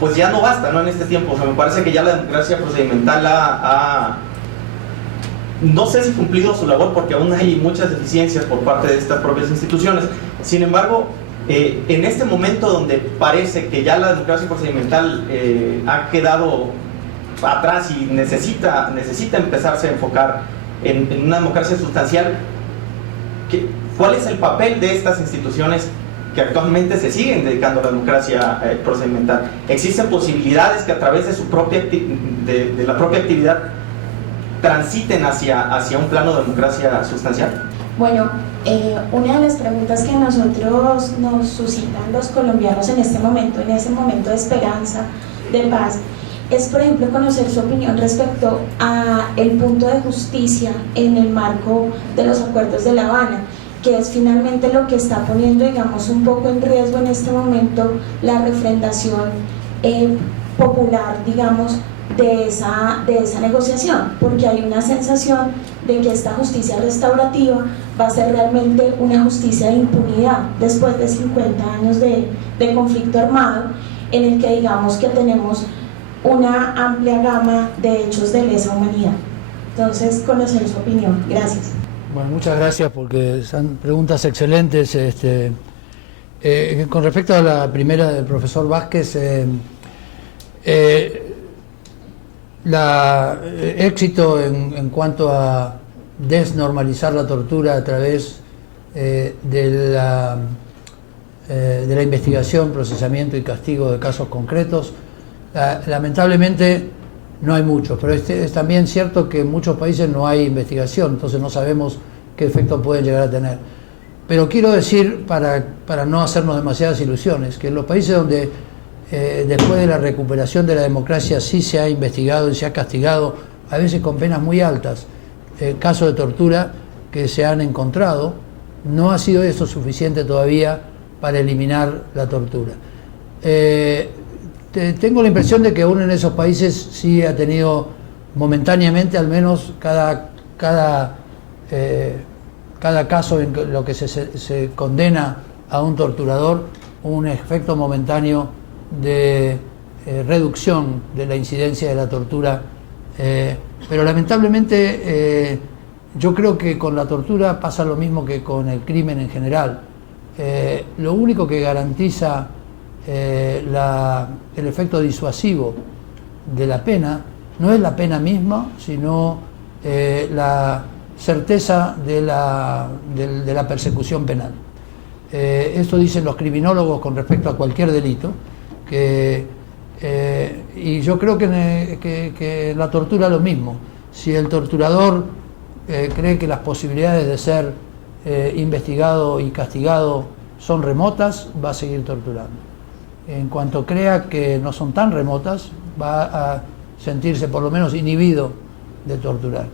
pues ya no basta, ¿no?, en este tiempo. O sea, me parece que ya la democracia procedimental no sé si cumplido su labor, porque aún hay muchas deficiencias por parte de estas propias instituciones. Sin embargo, en este momento donde parece que ya la democracia procedimental ha quedado atrás y necesita empezarse a enfocar en una democracia sustancial, ¿cuál es el papel de estas instituciones que actualmente se siguen dedicando a la democracia procedimental? ¿Existen posibilidades que a través de su propia de la propia actividad transiten hacia un plano de democracia sustancial? Bueno, una de las preguntas que nosotros nos suscitan los colombianos en ese momento de esperanza, de paz, es, por ejemplo, conocer su opinión respecto a el punto de justicia en el marco de los acuerdos de La Habana, que es finalmente lo que está poniendo, digamos, un poco en riesgo en este momento la refrendación popular, digamos, de esa negociación, porque hay una sensación de que esta justicia restaurativa va a ser realmente una justicia de impunidad después de 50 años de conflicto armado, en el que digamos que tenemos una amplia gama de hechos de lesa humanidad. Entonces, conocer su opinión. Gracias. Bueno, muchas gracias, porque son preguntas excelentes. Con respecto a la primera del profesor Vázquez, éxito en cuanto a desnormalizar la tortura a través de la investigación, procesamiento y castigo de casos concretos, Lamentablemente no hay muchos, pero es también cierto que en muchos países no hay investigación, entonces no sabemos qué efectos pueden llegar a tener. Pero quiero decir, para no hacernos demasiadas ilusiones, que en los países donde después de la recuperación de la democracia sí se ha investigado y se ha castigado, a veces con penas muy altas, casos de tortura que se han encontrado, no ha sido eso suficiente todavía para eliminar la tortura. Tengo la impresión de que aún en esos países sí ha tenido momentáneamente, al menos cada caso en lo que se condena a un torturador, un efecto momentáneo de reducción de la incidencia de la tortura, pero lamentablemente yo creo que con la tortura pasa lo mismo que con el crimen en general. Lo único que garantiza el efecto disuasivo de la pena no es la pena misma, sino la certeza de la persecución penal. Esto dicen los criminólogos con respecto a cualquier delito, y yo creo que la tortura es lo mismo. Si el torturador cree que las posibilidades de ser investigado y castigado son remotas, va a seguir torturando. En cuanto crea que no son tan remotas, va a sentirse por lo menos inhibido de torturar.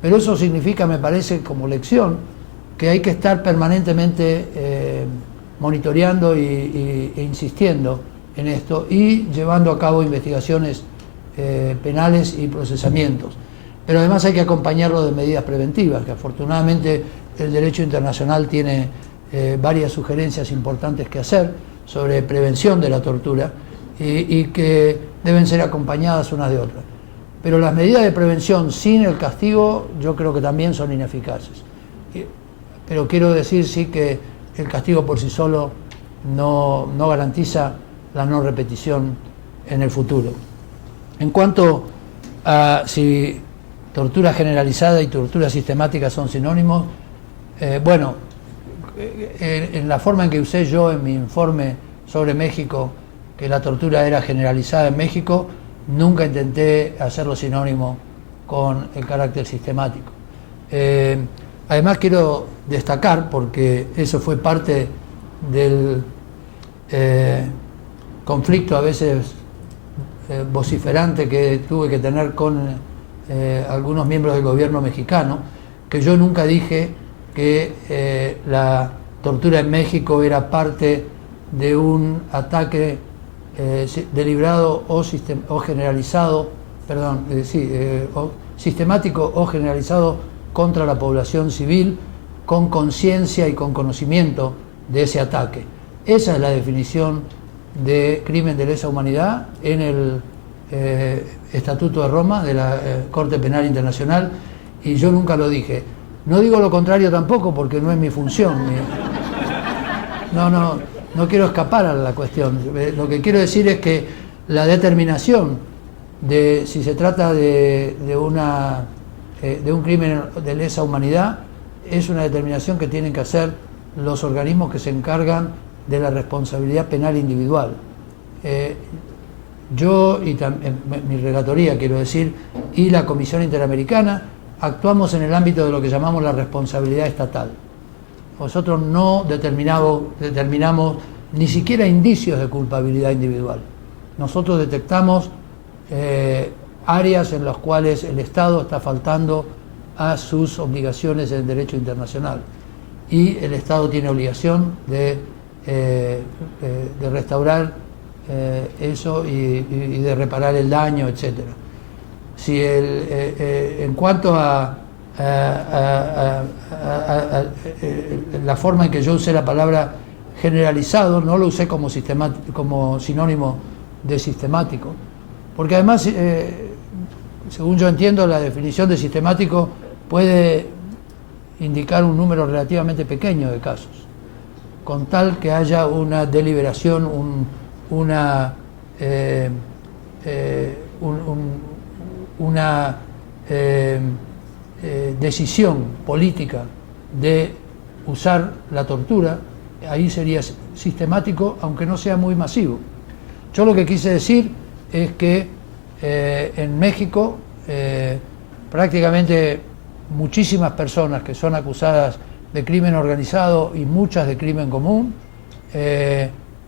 Pero eso significa, me parece, como lección, que hay que estar permanentemente monitoreando e insistiendo en esto y llevando a cabo investigaciones penales y procesamientos. Pero además hay que acompañarlo de medidas preventivas, que afortunadamente el derecho internacional tiene varias sugerencias importantes que hacer sobre prevención de la tortura y que deben ser acompañadas unas de otras. Pero las medidas de prevención sin el castigo yo creo que también son ineficaces. Pero quiero decir sí que el castigo por sí solo no garantiza la no repetición en el futuro. En cuanto a si tortura generalizada y tortura sistemática son sinónimos, en la forma en que usé yo en mi informe sobre México, que la tortura era generalizada en México, nunca intenté hacerlo sinónimo con el carácter sistemático. Además quiero destacar, porque eso fue parte del conflicto a veces vociferante que tuve que tener con algunos miembros del gobierno mexicano, que yo nunca dije que la tortura en México era parte de un ataque deliberado o generalizado, sistemático o generalizado contra la población civil, con conciencia y con conocimiento de ese ataque. Esa es la definición de crimen de lesa humanidad en el Estatuto de Roma de la Corte Penal Internacional, y yo nunca lo dije. No digo lo contrario tampoco, porque no es mi función. No quiero escapar a la cuestión. Lo que quiero decir es que la determinación de si se trata de un crimen de lesa humanidad es una determinación que tienen que hacer los organismos que se encargan de la responsabilidad penal individual. Yo y mi relatoría, quiero decir, y la Comisión Interamericana actuamos en el ámbito de lo que llamamos la responsabilidad estatal. Nosotros no determinamos ni siquiera indicios de culpabilidad individual. Nosotros detectamos áreas en las cuales el Estado está faltando a sus obligaciones en el derecho internacional, y el Estado tiene obligación de restaurar eso y de reparar el daño, etc. Si en cuanto a la forma en que yo usé la palabra generalizado, no lo usé como sinónimo de sistemático, porque además, según yo entiendo, la definición de sistemático puede indicar un número relativamente pequeño de casos, con tal que haya una deliberación, una decisión política de usar la tortura. Ahí sería sistemático, aunque no sea muy masivo. Yo lo que quise decir es que en México prácticamente muchísimas personas que son acusadas de crimen organizado y muchas de crimen común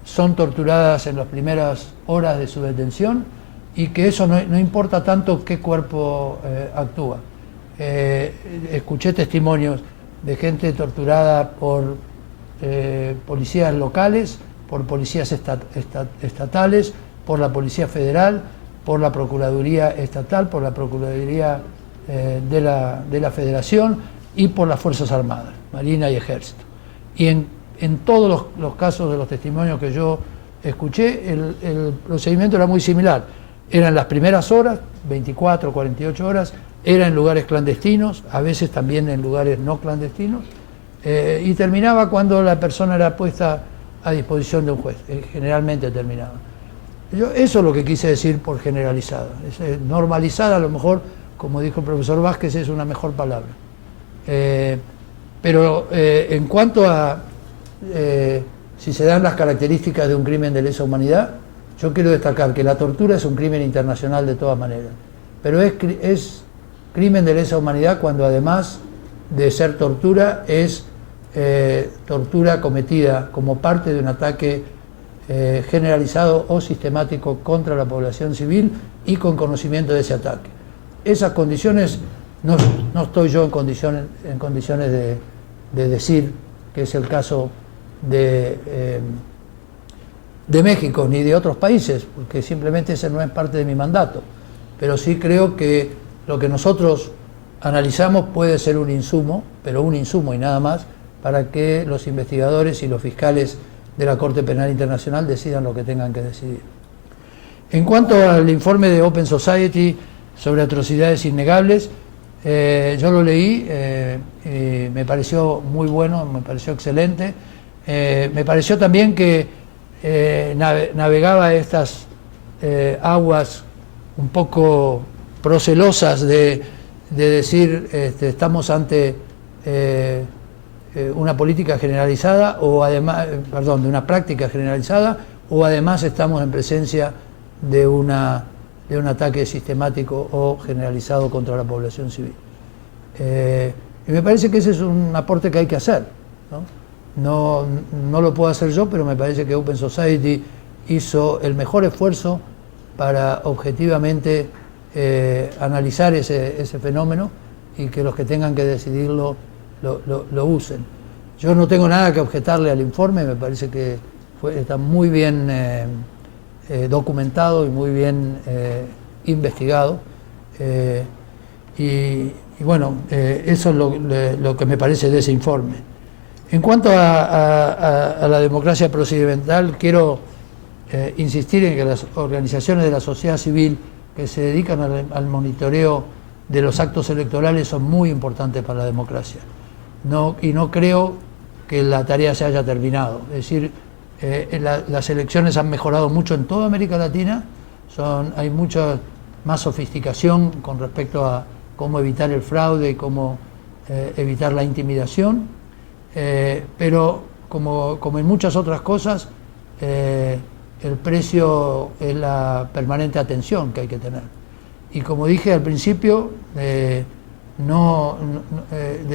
son torturadas en las primeras horas de su detención, y que eso no importa tanto qué cuerpo actúa. Escuché testimonios de gente torturada por policías locales, por policías estatales, por la Policía Federal, por la Procuraduría Estatal, por la Procuraduría de la Federación y por las Fuerzas Armadas, Marina y Ejército. Y en todos los casos de los testimonios que yo escuché, el procedimiento era muy similar. Eran las primeras horas, 24, 48 horas, era en lugares clandestinos, a veces también en lugares no clandestinos, y terminaba cuando la persona era puesta a disposición de un juez, generalmente terminaba. Eso es lo que quise decir por generalizada. Normalizada, a lo mejor, como dijo el profesor Vázquez, es una mejor palabra. Pero en cuanto a si se dan las características de un crimen de lesa humanidad, yo quiero destacar que la tortura es un crimen internacional de todas maneras, pero es crimen de lesa humanidad cuando además de ser tortura es tortura cometida como parte de un ataque generalizado o sistemático contra la población civil y con conocimiento de ese ataque. Esas condiciones, no estoy yo en condiciones de decir que es el caso de México ni de otros países, porque simplemente ese no es parte de mi mandato, pero sí creo que lo que nosotros analizamos puede ser un insumo, pero un insumo y nada más, para que los investigadores y los fiscales de la Corte Penal Internacional decidan lo que tengan que decidir. En cuanto al informe de Open Society sobre atrocidades innegables, yo lo leí, y me pareció muy bueno, me pareció excelente. Me pareció también que navegaba estas aguas un poco procelosas de decir estamos ante una política generalizada o además, perdón, de una práctica generalizada, o además estamos en presencia de un ataque sistemático o generalizado contra la población civil. Y me parece que ese es un aporte que hay que hacer, ¿no? No lo puedo hacer yo, pero me parece que Open Society hizo el mejor esfuerzo para objetivamente analizar ese fenómeno y que los que tengan que decidirlo lo usen. Yo no tengo nada que objetarle al informe, me parece que está muy bien documentado y muy bien investigado. Y bueno, eso es lo que me parece de ese informe. En cuanto a la democracia procedimental, quiero insistir en que las organizaciones de la sociedad civil que se dedican al monitoreo de los actos electorales son muy importantes para la democracia. Y no creo que la tarea se haya terminado. Es decir, las elecciones han mejorado mucho en toda América Latina, hay mucha más sofisticación con respecto a cómo evitar el fraude y cómo evitar la intimidación, pero como en muchas otras cosas, el precio es la permanente atención que hay que tener. Y como dije al principio, de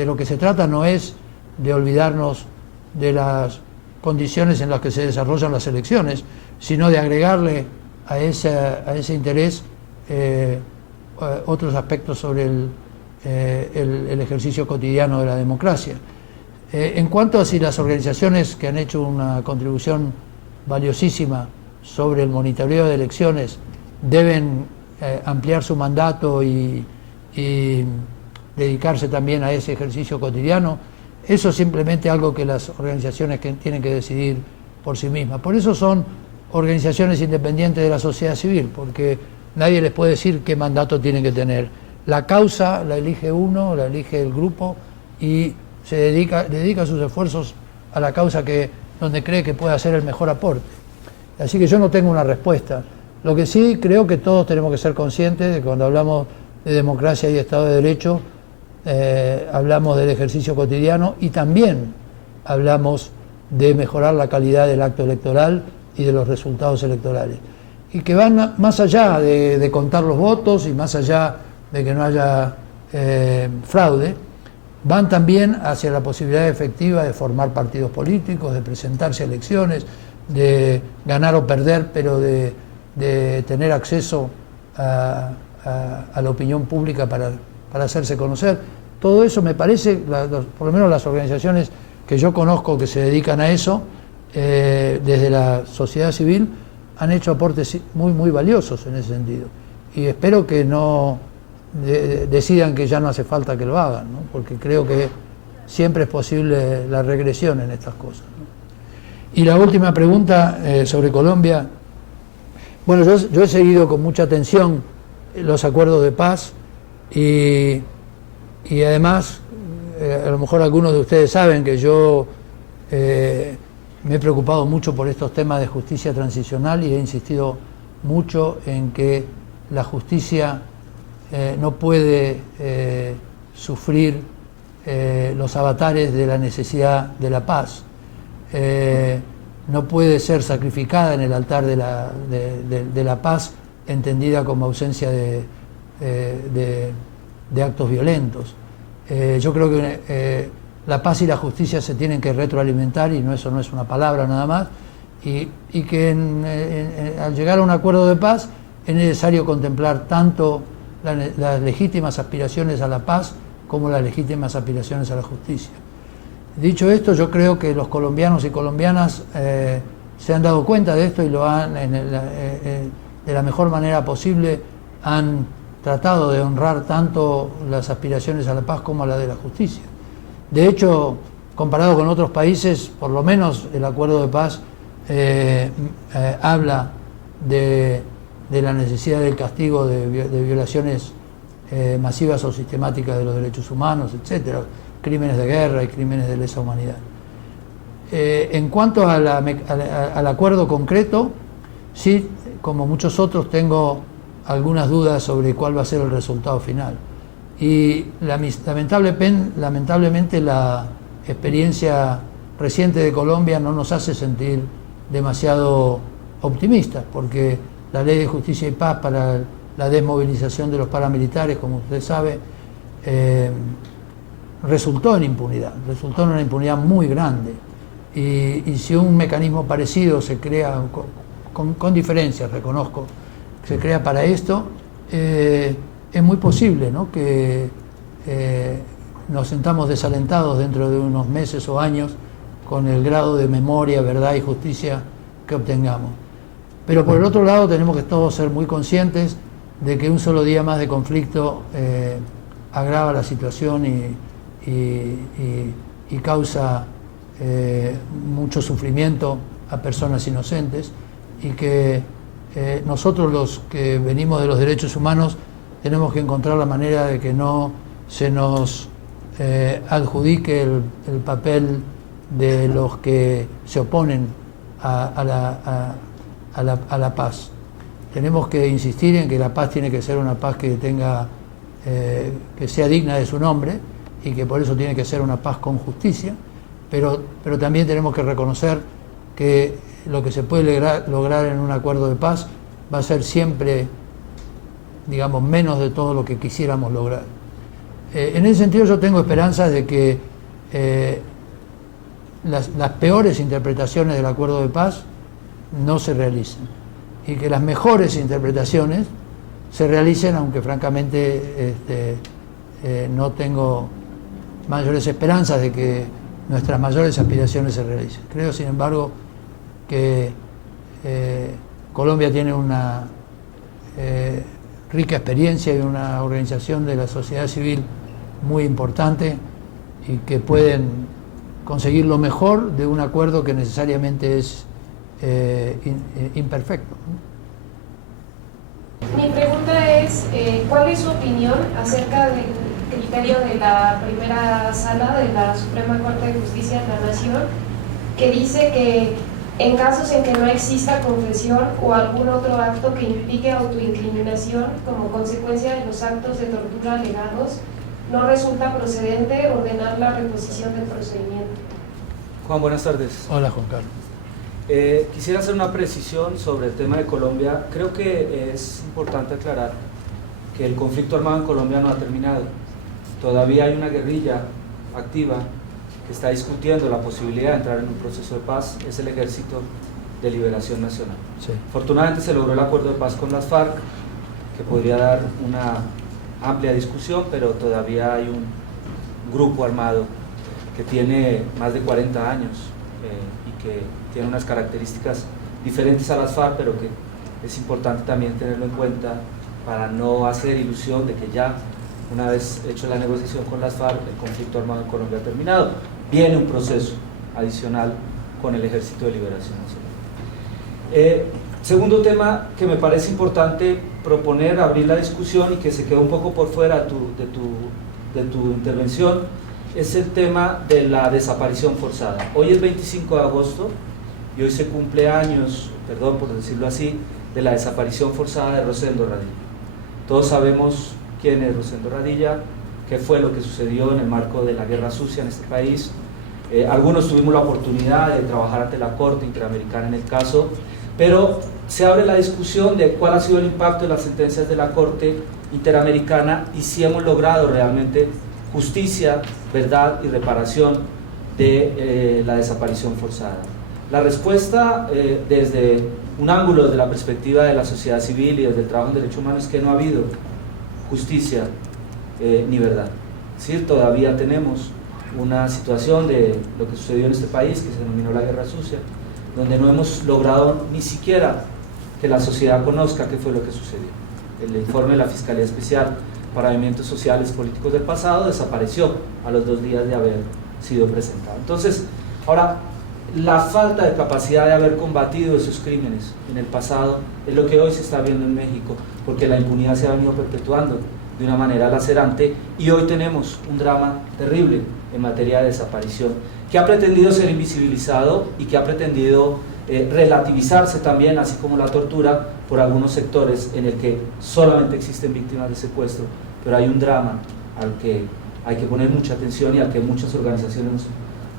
lo que se trata no es de olvidarnos de las condiciones en las que se desarrollan las elecciones, sino de agregarle a ese interés otros aspectos sobre el ejercicio cotidiano de la democracia. En cuanto a si las organizaciones que han hecho una contribución valiosísima sobre el monitoreo de elecciones deben ampliar su mandato y dedicarse también a ese ejercicio cotidiano, eso es simplemente algo que las organizaciones tienen que decidir por sí mismas. Por eso son organizaciones independientes de la sociedad civil, porque nadie les puede decir qué mandato tienen que tener. La causa la elige uno, la elige el grupo y se dedica sus esfuerzos a la causa donde cree que puede hacer el mejor aporte. Así que yo no tengo una respuesta. Lo que sí creo que todos tenemos que ser conscientes de que cuando hablamos de democracia y Estado de Derecho, hablamos del ejercicio cotidiano y también hablamos de mejorar la calidad del acto electoral y de los resultados electorales. que van más allá de contar los votos y más allá de que no haya fraude, van también hacia la posibilidad efectiva de formar partidos políticos, de presentarse a elecciones, de ganar o perder, pero de tener acceso a la opinión pública para hacerse conocer. Todo eso me parece, por lo menos las organizaciones que yo conozco que se dedican a eso, desde la sociedad civil, han hecho aportes muy valiosos en ese sentido. Y espero que no decidan que ya no hace falta que lo hagan, ¿no? Porque creo que siempre es posible la regresión en estas cosas, ¿no? Y la última pregunta sobre Colombia. Bueno, yo he seguido con mucha atención los acuerdos de paz y además, a lo mejor algunos de ustedes saben que yo me he preocupado mucho por estos temas de justicia transicional y he insistido mucho en que la justicia no puede sufrir los avatares de la necesidad de la paz. No puede ser sacrificada en el altar de la paz, entendida como ausencia de actos violentos. Yo creo que la paz y la justicia se tienen que retroalimentar, y eso no es una palabra nada más, y que al llegar a un acuerdo de paz es necesario contemplar tanto las legítimas aspiraciones a la paz como las legítimas aspiraciones a la justicia. Dicho esto, yo creo que los colombianos y colombianas se han dado cuenta de esto y lo han, de la mejor manera posible, han tratado de honrar tanto las aspiraciones a la paz como a la de la justicia. De hecho, comparado con otros países, por lo menos el acuerdo de paz habla de la necesidad del castigo de violaciones masivas o sistemáticas de los derechos humanos, etcétera, crímenes de guerra y crímenes de lesa humanidad. En cuanto al acuerdo concreto, sí, como muchos otros, tengo algunas dudas sobre cuál va a ser el resultado final. Y lamentablemente la experiencia reciente de Colombia no nos hace sentir demasiado optimistas, porque la Ley de Justicia y Paz para la desmovilización de los paramilitares, como usted sabe, resultó en una impunidad muy grande. Y si un mecanismo parecido se crea, con diferencias, reconozco, se crea para esto, es muy posible, ¿no?, que nos sentamos desalentados dentro de unos meses o años con el grado de memoria, verdad y justicia que obtengamos. Pero por el otro lado tenemos que todos ser muy conscientes de que un solo día más de conflicto agrava la situación y causa mucho sufrimiento a personas inocentes, y que nosotros, los que venimos de los derechos humanos, tenemos que encontrar la manera de que no se nos adjudique el papel de los que se oponen a la paz. Tenemos que insistir en que la paz tiene que ser una paz que sea digna de su nombre, y que por eso tiene que ser una paz con justicia, pero también tenemos que reconocer que lo que se puede lograr en un acuerdo de paz va a ser siempre, digamos, menos de todo lo que quisiéramos lograr. En ese sentido, yo tengo esperanzas de que las peores interpretaciones del acuerdo de paz no se realicen, y que las mejores interpretaciones se realicen, aunque francamente no tengo mayores esperanzas de que nuestras mayores aspiraciones se realicen. Creo, sin embargo, que Colombia tiene una rica experiencia y una organización de la sociedad civil muy importante, y que pueden conseguir lo mejor de un acuerdo que necesariamente es imperfecto. Mi pregunta es, ¿cuál es su opinión acerca del criterio de la primera sala de la Suprema Corte de Justicia de la Nación, que dice que en casos en que no exista confesión o algún otro acto que implique autoincriminación como consecuencia de los actos de tortura alegados, no resulta procedente ordenar la reposición del procedimiento? Juan, buenas tardes. Hola, Juan Carlos. Quisiera hacer una precisión sobre el tema de Colombia. Creo que es importante aclarar que el conflicto armado en Colombia no ha terminado. Todavía hay una guerrilla activa que está discutiendo la posibilidad de entrar en un proceso de paz. Es el Ejército de Liberación Nacional. Sí. Afortunadamente se logró el acuerdo de paz con las FARC, que podría dar una amplia discusión, pero todavía hay un grupo armado que tiene más de 40 años y que tiene unas características diferentes a las FARC, pero que es importante también tenerlo en cuenta para no hacer ilusión de que ya, una vez hecho la negociación con las FARC, el conflicto armado en Colombia ha terminado. Viene un proceso adicional con el Ejército de Liberación Nacional. Segundo tema que me parece importante proponer, abrir la discusión y que se quedó un poco por fuera de tu intervención, es el tema de la desaparición forzada. Hoy es 25 de agosto y hoy se cumple años, perdón por decirlo así, de la desaparición forzada de Rosendo Radilla. Todos sabemos quién es Rosendo Radilla, qué fue lo que sucedió en el marco de la guerra sucia en este país. Algunos tuvimos la oportunidad de trabajar ante la Corte Interamericana en el caso, pero se abre la discusión de cuál ha sido el impacto de las sentencias de la Corte Interamericana y si hemos logrado realmente justicia, verdad y reparación de la desaparición forzada. La respuesta desde un ángulo de la perspectiva de la sociedad civil y desde el trabajo en derechos humanos es que no ha habido justicia ni verdad. ¿Sí? Todavía tenemos una situación de lo que sucedió en este país, que se denominó la guerra sucia, donde no hemos logrado ni siquiera que la sociedad conozca qué fue lo que sucedió. El informe de la Fiscalía Especial para Movimientos Sociales Políticos del pasado desapareció a los 2 días de haber sido presentado. Entonces, ahora, la falta de capacidad de haber combatido esos crímenes en el pasado es lo que hoy se está viendo en México, porque la impunidad se ha venido perpetuando de una manera lacerante y hoy tenemos un drama terrible en materia de desaparición que ha pretendido ser invisibilizado y que ha pretendido relativizarse también, así como la tortura, por algunos sectores en el que solamente existen víctimas de secuestro, pero hay un drama al que hay que poner mucha atención y al que muchas organizaciones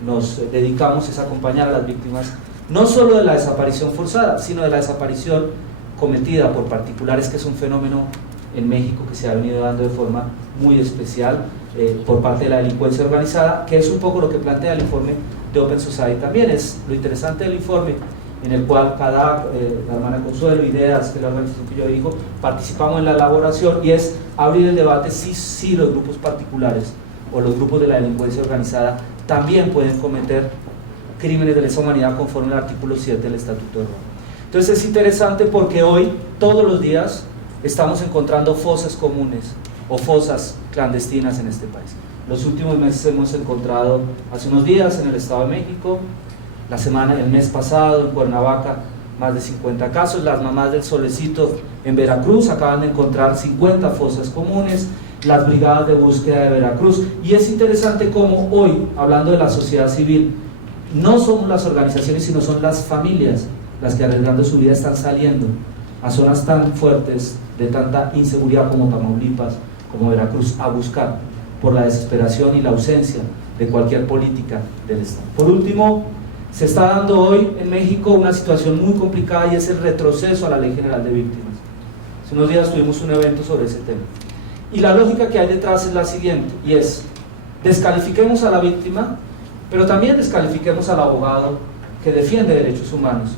nos dedicamos, es acompañar a las víctimas, no solo de la desaparición forzada, sino de la desaparición cometida por particulares, que es un fenómeno en México que se ha venido dando de forma muy especial por parte de la delincuencia organizada, que es un poco lo que plantea el informe de Open Society. También es lo interesante del informe, en el cual cada, la hermana Consuelo, Ideas, que es la organización que yo dirijo, participamos en la elaboración, y es abrir el debate si los grupos particulares o los grupos de la delincuencia organizada también pueden cometer crímenes de lesa humanidad conforme al artículo 7 del Estatuto de Roma. Entonces es interesante porque hoy, todos los días, estamos encontrando fosas comunes o fosas clandestinas en este país. Los últimos meses hemos encontrado, hace unos días en el Estado de México, el mes pasado en Cuernavaca, más de 50 casos. Las mamás del Solecito en Veracruz acaban de encontrar 50 fosas comunes, las brigadas de búsqueda de Veracruz. Y es interesante cómo hoy, hablando de la sociedad civil, no son las organizaciones, sino son las familias las que, arriesgando su vida, están saliendo a zonas tan fuertes de tanta inseguridad como Tamaulipas, como Veracruz, a buscar, por la desesperación y la ausencia de cualquier política del Estado. Por último, se está dando hoy en México una situación muy complicada, y es el retroceso a la Ley General de Víctimas. Hace unos días tuvimos un evento sobre ese tema. Y la lógica que hay detrás es la siguiente, y es: descalifiquemos a la víctima, pero también descalifiquemos al abogado que defiende derechos humanos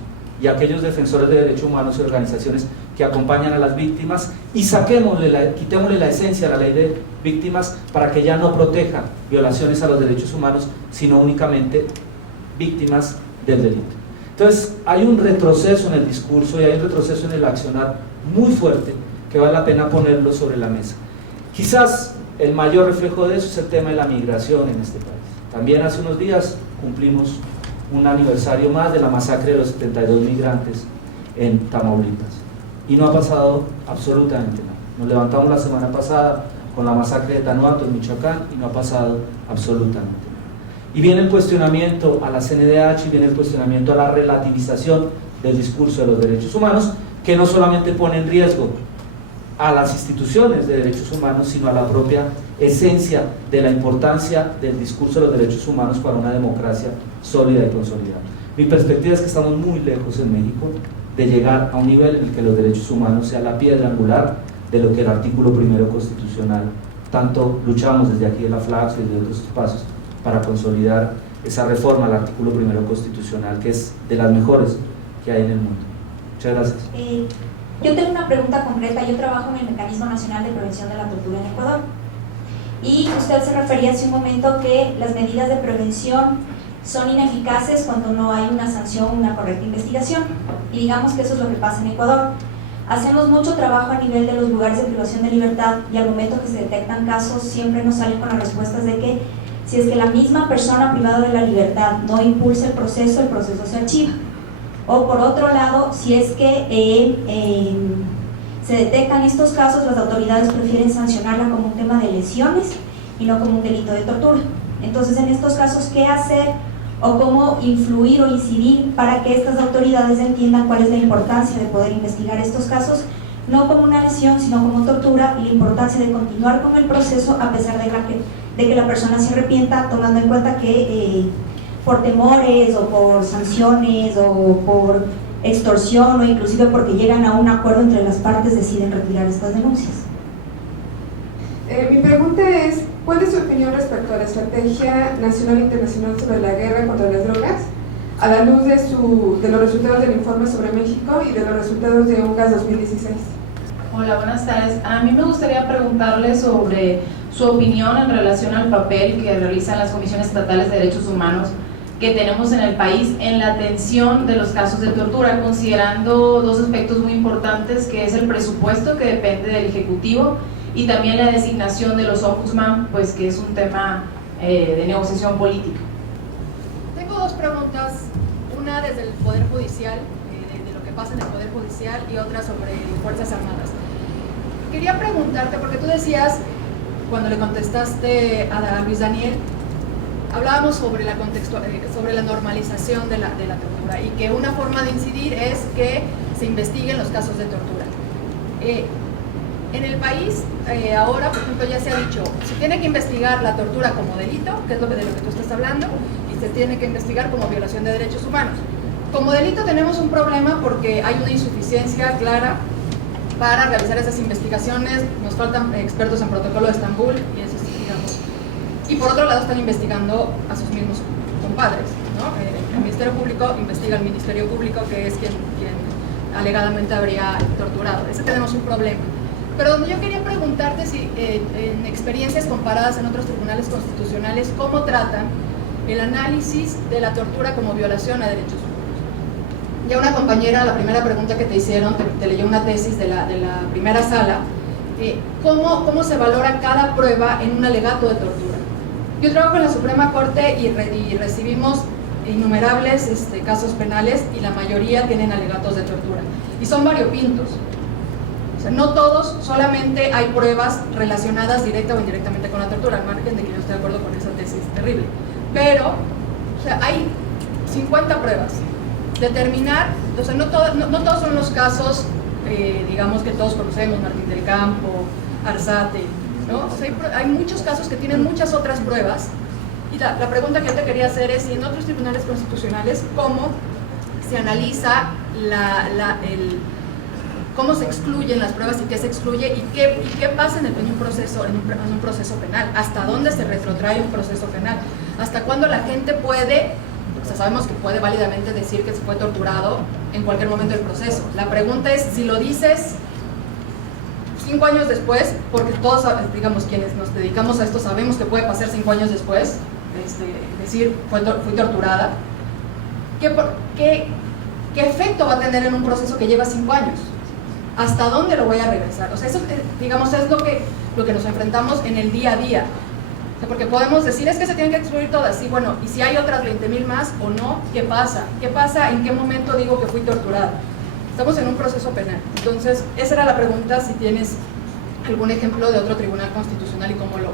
y a aquellos defensores de derechos humanos y organizaciones que acompañan a las víctimas, y quitémosle la esencia a la ley de víctimas para que ya no proteja violaciones a los derechos humanos, sino únicamente víctimas del delito. Entonces hay un retroceso en el discurso y hay un retroceso en el accionar muy fuerte que vale la pena ponerlo sobre la mesa. Quizás el mayor reflejo de eso es el tema de la migración en este país. También hace unos días cumplimos un aniversario más de la masacre de los 72 migrantes en Tamaulipas, y no ha pasado absolutamente nada. Nos levantamos la semana pasada con la masacre de Tanuato en Michoacán y no ha pasado absolutamente nada. Y viene el cuestionamiento a la CNDH y viene el cuestionamiento a la relativización del discurso de los derechos humanos, que no solamente pone en riesgo a las instituciones de derechos humanos, sino a la propia esencia de la importancia del discurso de los derechos humanos para una democracia sólida y consolidada. Mi perspectiva es que estamos muy lejos en México de llegar a un nivel en el que los derechos humanos sea la piedra angular de lo que el artículo primero constitucional. Tanto luchamos desde aquí de la FLACS y desde otros espacios para consolidar esa reforma al artículo primero constitucional, que es de las mejores que hay en el mundo. Muchas gracias. Yo tengo una pregunta concreta. Yo trabajo en el Mecanismo Nacional de Prevención de la Tortura en Ecuador. Y usted se refería hace un momento que las medidas de prevención son ineficaces cuando no hay una sanción, una correcta investigación. Y digamos que eso es lo que pasa en Ecuador. Hacemos mucho trabajo a nivel de los lugares de privación de libertad y al momento que se detectan casos siempre nos salen con las respuestas de que si es que la misma persona privada de la libertad no impulsa el proceso se archiva. O por otro lado, si es que se detectan estos casos, las autoridades prefieren sancionarla como un tema de lesiones y no como un delito de tortura. Entonces, en estos casos, ¿qué hacer o cómo influir o incidir para que estas autoridades entiendan cuál es la importancia de poder investigar estos casos, no como una lesión, sino como tortura, y la importancia de continuar con el proceso a pesar de que la persona se arrepienta, tomando en cuenta que por temores o por sanciones o por extorsión o inclusive porque llegan a un acuerdo entre las partes deciden retirar estas denuncias? Mi pregunta es, ¿cuál es su opinión respecto a la estrategia nacional e internacional sobre la guerra contra las drogas a la luz de los resultados del informe sobre México y de los resultados de UNGAS 2016? Hola, buenas tardes. A mí me gustaría preguntarle sobre su opinión en relación al papel que realizan las comisiones estatales de derechos humanos que tenemos en el país en la atención de los casos de tortura, considerando dos aspectos muy importantes, que es el presupuesto, que depende del Ejecutivo, y también la designación de los ombudsman, pues que es un tema de negociación política. Tengo dos preguntas, una desde el Poder Judicial, de lo que pasa en el Poder Judicial, y otra sobre Fuerzas Armadas. Quería preguntarte, porque tú decías, cuando le contestaste a Luis Daniel, hablábamos sobre la normalización de la tortura, y que una forma de incidir es que se investiguen los casos de tortura. En el país, ahora, por ejemplo, ya se ha dicho, se tiene que investigar la tortura como delito, que es de lo que tú estás hablando, y se tiene que investigar como violación de derechos humanos. Como delito tenemos un problema porque hay una insuficiencia clara para realizar esas investigaciones, nos faltan expertos en protocolo de Estambul, y eso sí, digamos. Y por otro lado están investigando a sus mismos compadres, ¿no? El Ministerio Público investiga al Ministerio Público, que es quien alegadamente habría torturado. Ese tenemos un problema. Pero donde yo quería preguntarte si en experiencias comparadas en otros tribunales constitucionales, ¿cómo tratan el análisis de la tortura como violación a derechos humanos? Ya una compañera, la primera pregunta que te hicieron, te leyó una tesis de la primera sala, ¿cómo se valora cada prueba en un alegato de tortura? Yo trabajo en la Suprema Corte y recibimos innumerables casos penales, y la mayoría tienen alegatos de tortura, y son variopintos. No todos, solamente hay pruebas relacionadas directa o indirectamente con la tortura, al margen de que yo esté de acuerdo con esa tesis terrible. Pero, hay 50 pruebas. Determinar, no todos son los casos, digamos, que todos conocemos, Martín del Campo, Arzate, ¿no? Hay muchos casos que tienen muchas otras pruebas, y la pregunta que yo te quería hacer es si en otros tribunales constitucionales, ¿cómo se analiza cómo se excluyen las pruebas y qué se excluye y qué pasa en un proceso penal? ¿Hasta dónde se retrotrae un proceso penal? ¿Hasta cuándo la gente puede, sabemos que puede válidamente decir que se fue torturado en cualquier momento del proceso? La pregunta es, si lo dices 5 años después, porque todos, digamos, quienes nos dedicamos a esto sabemos que puede pasar 5 años después, decir, fui torturada, ¿qué efecto va a tener en un proceso que lleva 5 años? ¿Hasta dónde lo voy a regresar? O sea, eso, digamos, es lo que nos enfrentamos en el día a día. O sea, porque podemos decir, es que se tienen que excluir todas. Sí, bueno, ¿y si hay otras 20,000 más o no? ¿Qué pasa? ¿Qué pasa? ¿En qué momento digo que fui torturada? Estamos en un proceso penal. Entonces, esa era la pregunta, si tienes algún ejemplo de otro tribunal constitucional y cómo lo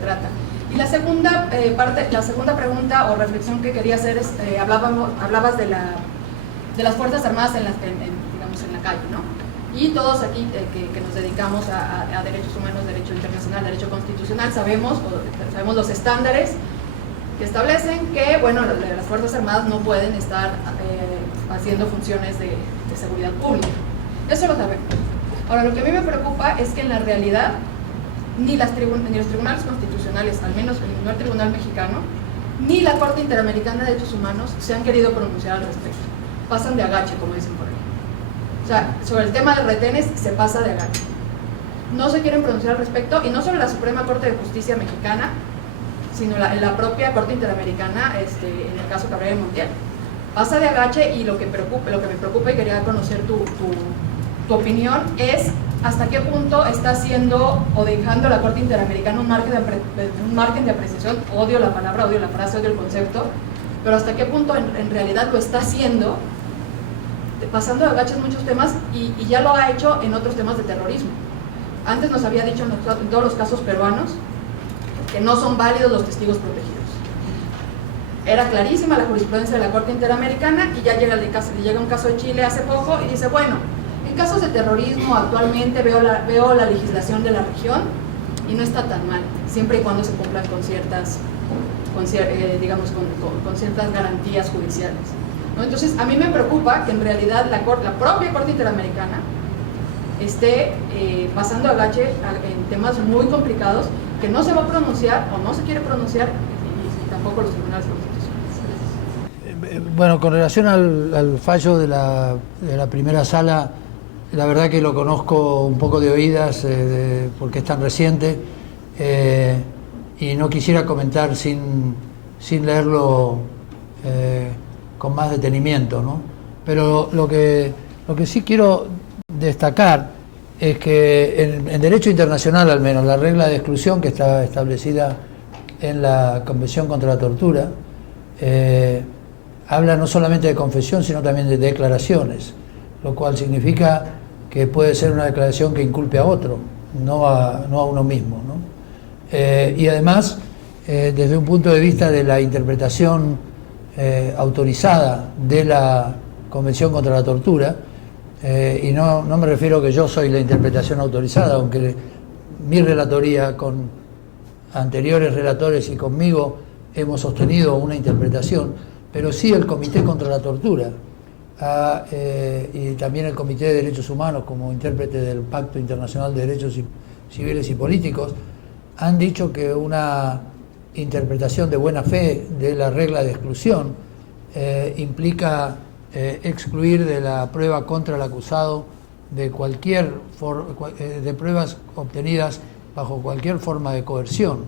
trata. Y la segunda pregunta o reflexión que quería hacer es, hablabas de las Fuerzas Armadas en la calle, ¿no? Y todos aquí que nos dedicamos a derechos humanos, derecho internacional, derecho constitucional, sabemos los estándares que establecen que, bueno, las Fuerzas Armadas no pueden estar haciendo funciones de seguridad pública. Eso lo sabemos. Ahora, lo que a mí me preocupa es que en la realidad ni los tribunales constitucionales, al menos no el Tribunal Mexicano, ni la Corte Interamericana de Derechos Humanos se han querido pronunciar al respecto. Pasan de agache, como dicen por ahí. O sea, sobre el tema de retenes se pasa de agache. No se quieren pronunciar al respecto, y no solo la Suprema Corte de Justicia mexicana, sino la propia Corte Interamericana, en el caso Cabrera y Montiel. Pasa de agache, y lo que me preocupa y quería conocer tu opinión es hasta qué punto está haciendo o dejando la Corte Interamericana un margen de apreciación. Odio la palabra, odio la frase, odio el concepto, pero hasta qué punto en realidad lo está haciendo, pasando de agache en muchos temas, y ya lo ha hecho en otros temas de terrorismo. Antes nos había dicho en todos los casos peruanos que no son válidos los testigos protegidos. Era clarísima la jurisprudencia de la Corte Interamericana, y ya llega un caso de Chile hace poco y dice, bueno, en casos de terrorismo actualmente veo la legislación de la región y no está tan mal, siempre y cuando se cumplan con ciertas garantías judiciales, ¿no? Entonces, a mí me preocupa que en realidad la propia Corte Interamericana esté pasando agache en temas muy complicados que no se va a pronunciar o no se quiere pronunciar, y tampoco los tribunales constitucionales. Bueno, con relación al fallo de la primera sala, la verdad que lo conozco un poco de oídas, porque es tan reciente, y no quisiera comentar sin leerlo con más detenimiento, ¿no? Pero lo que sí quiero destacar es que en derecho internacional, al menos, la regla de exclusión que está establecida en la Convención contra la Tortura habla no solamente de confesión, sino también de declaraciones, lo cual significa que puede ser una declaración que inculpe a otro, no a uno mismo, ¿no? Y además, desde un punto de vista de la interpretación autorizada de la Convención contra la Tortura, y no me refiero que yo soy la interpretación autorizada, aunque mi relatoría con anteriores relatores y conmigo hemos sostenido una interpretación, pero sí el Comité contra la Tortura y también el Comité de Derechos Humanos, como intérprete del Pacto Internacional de Derechos Civiles y Políticos, han dicho que una interpretación de buena fe de la regla de exclusión implica excluir de la prueba contra el acusado de de pruebas obtenidas bajo cualquier forma de coerción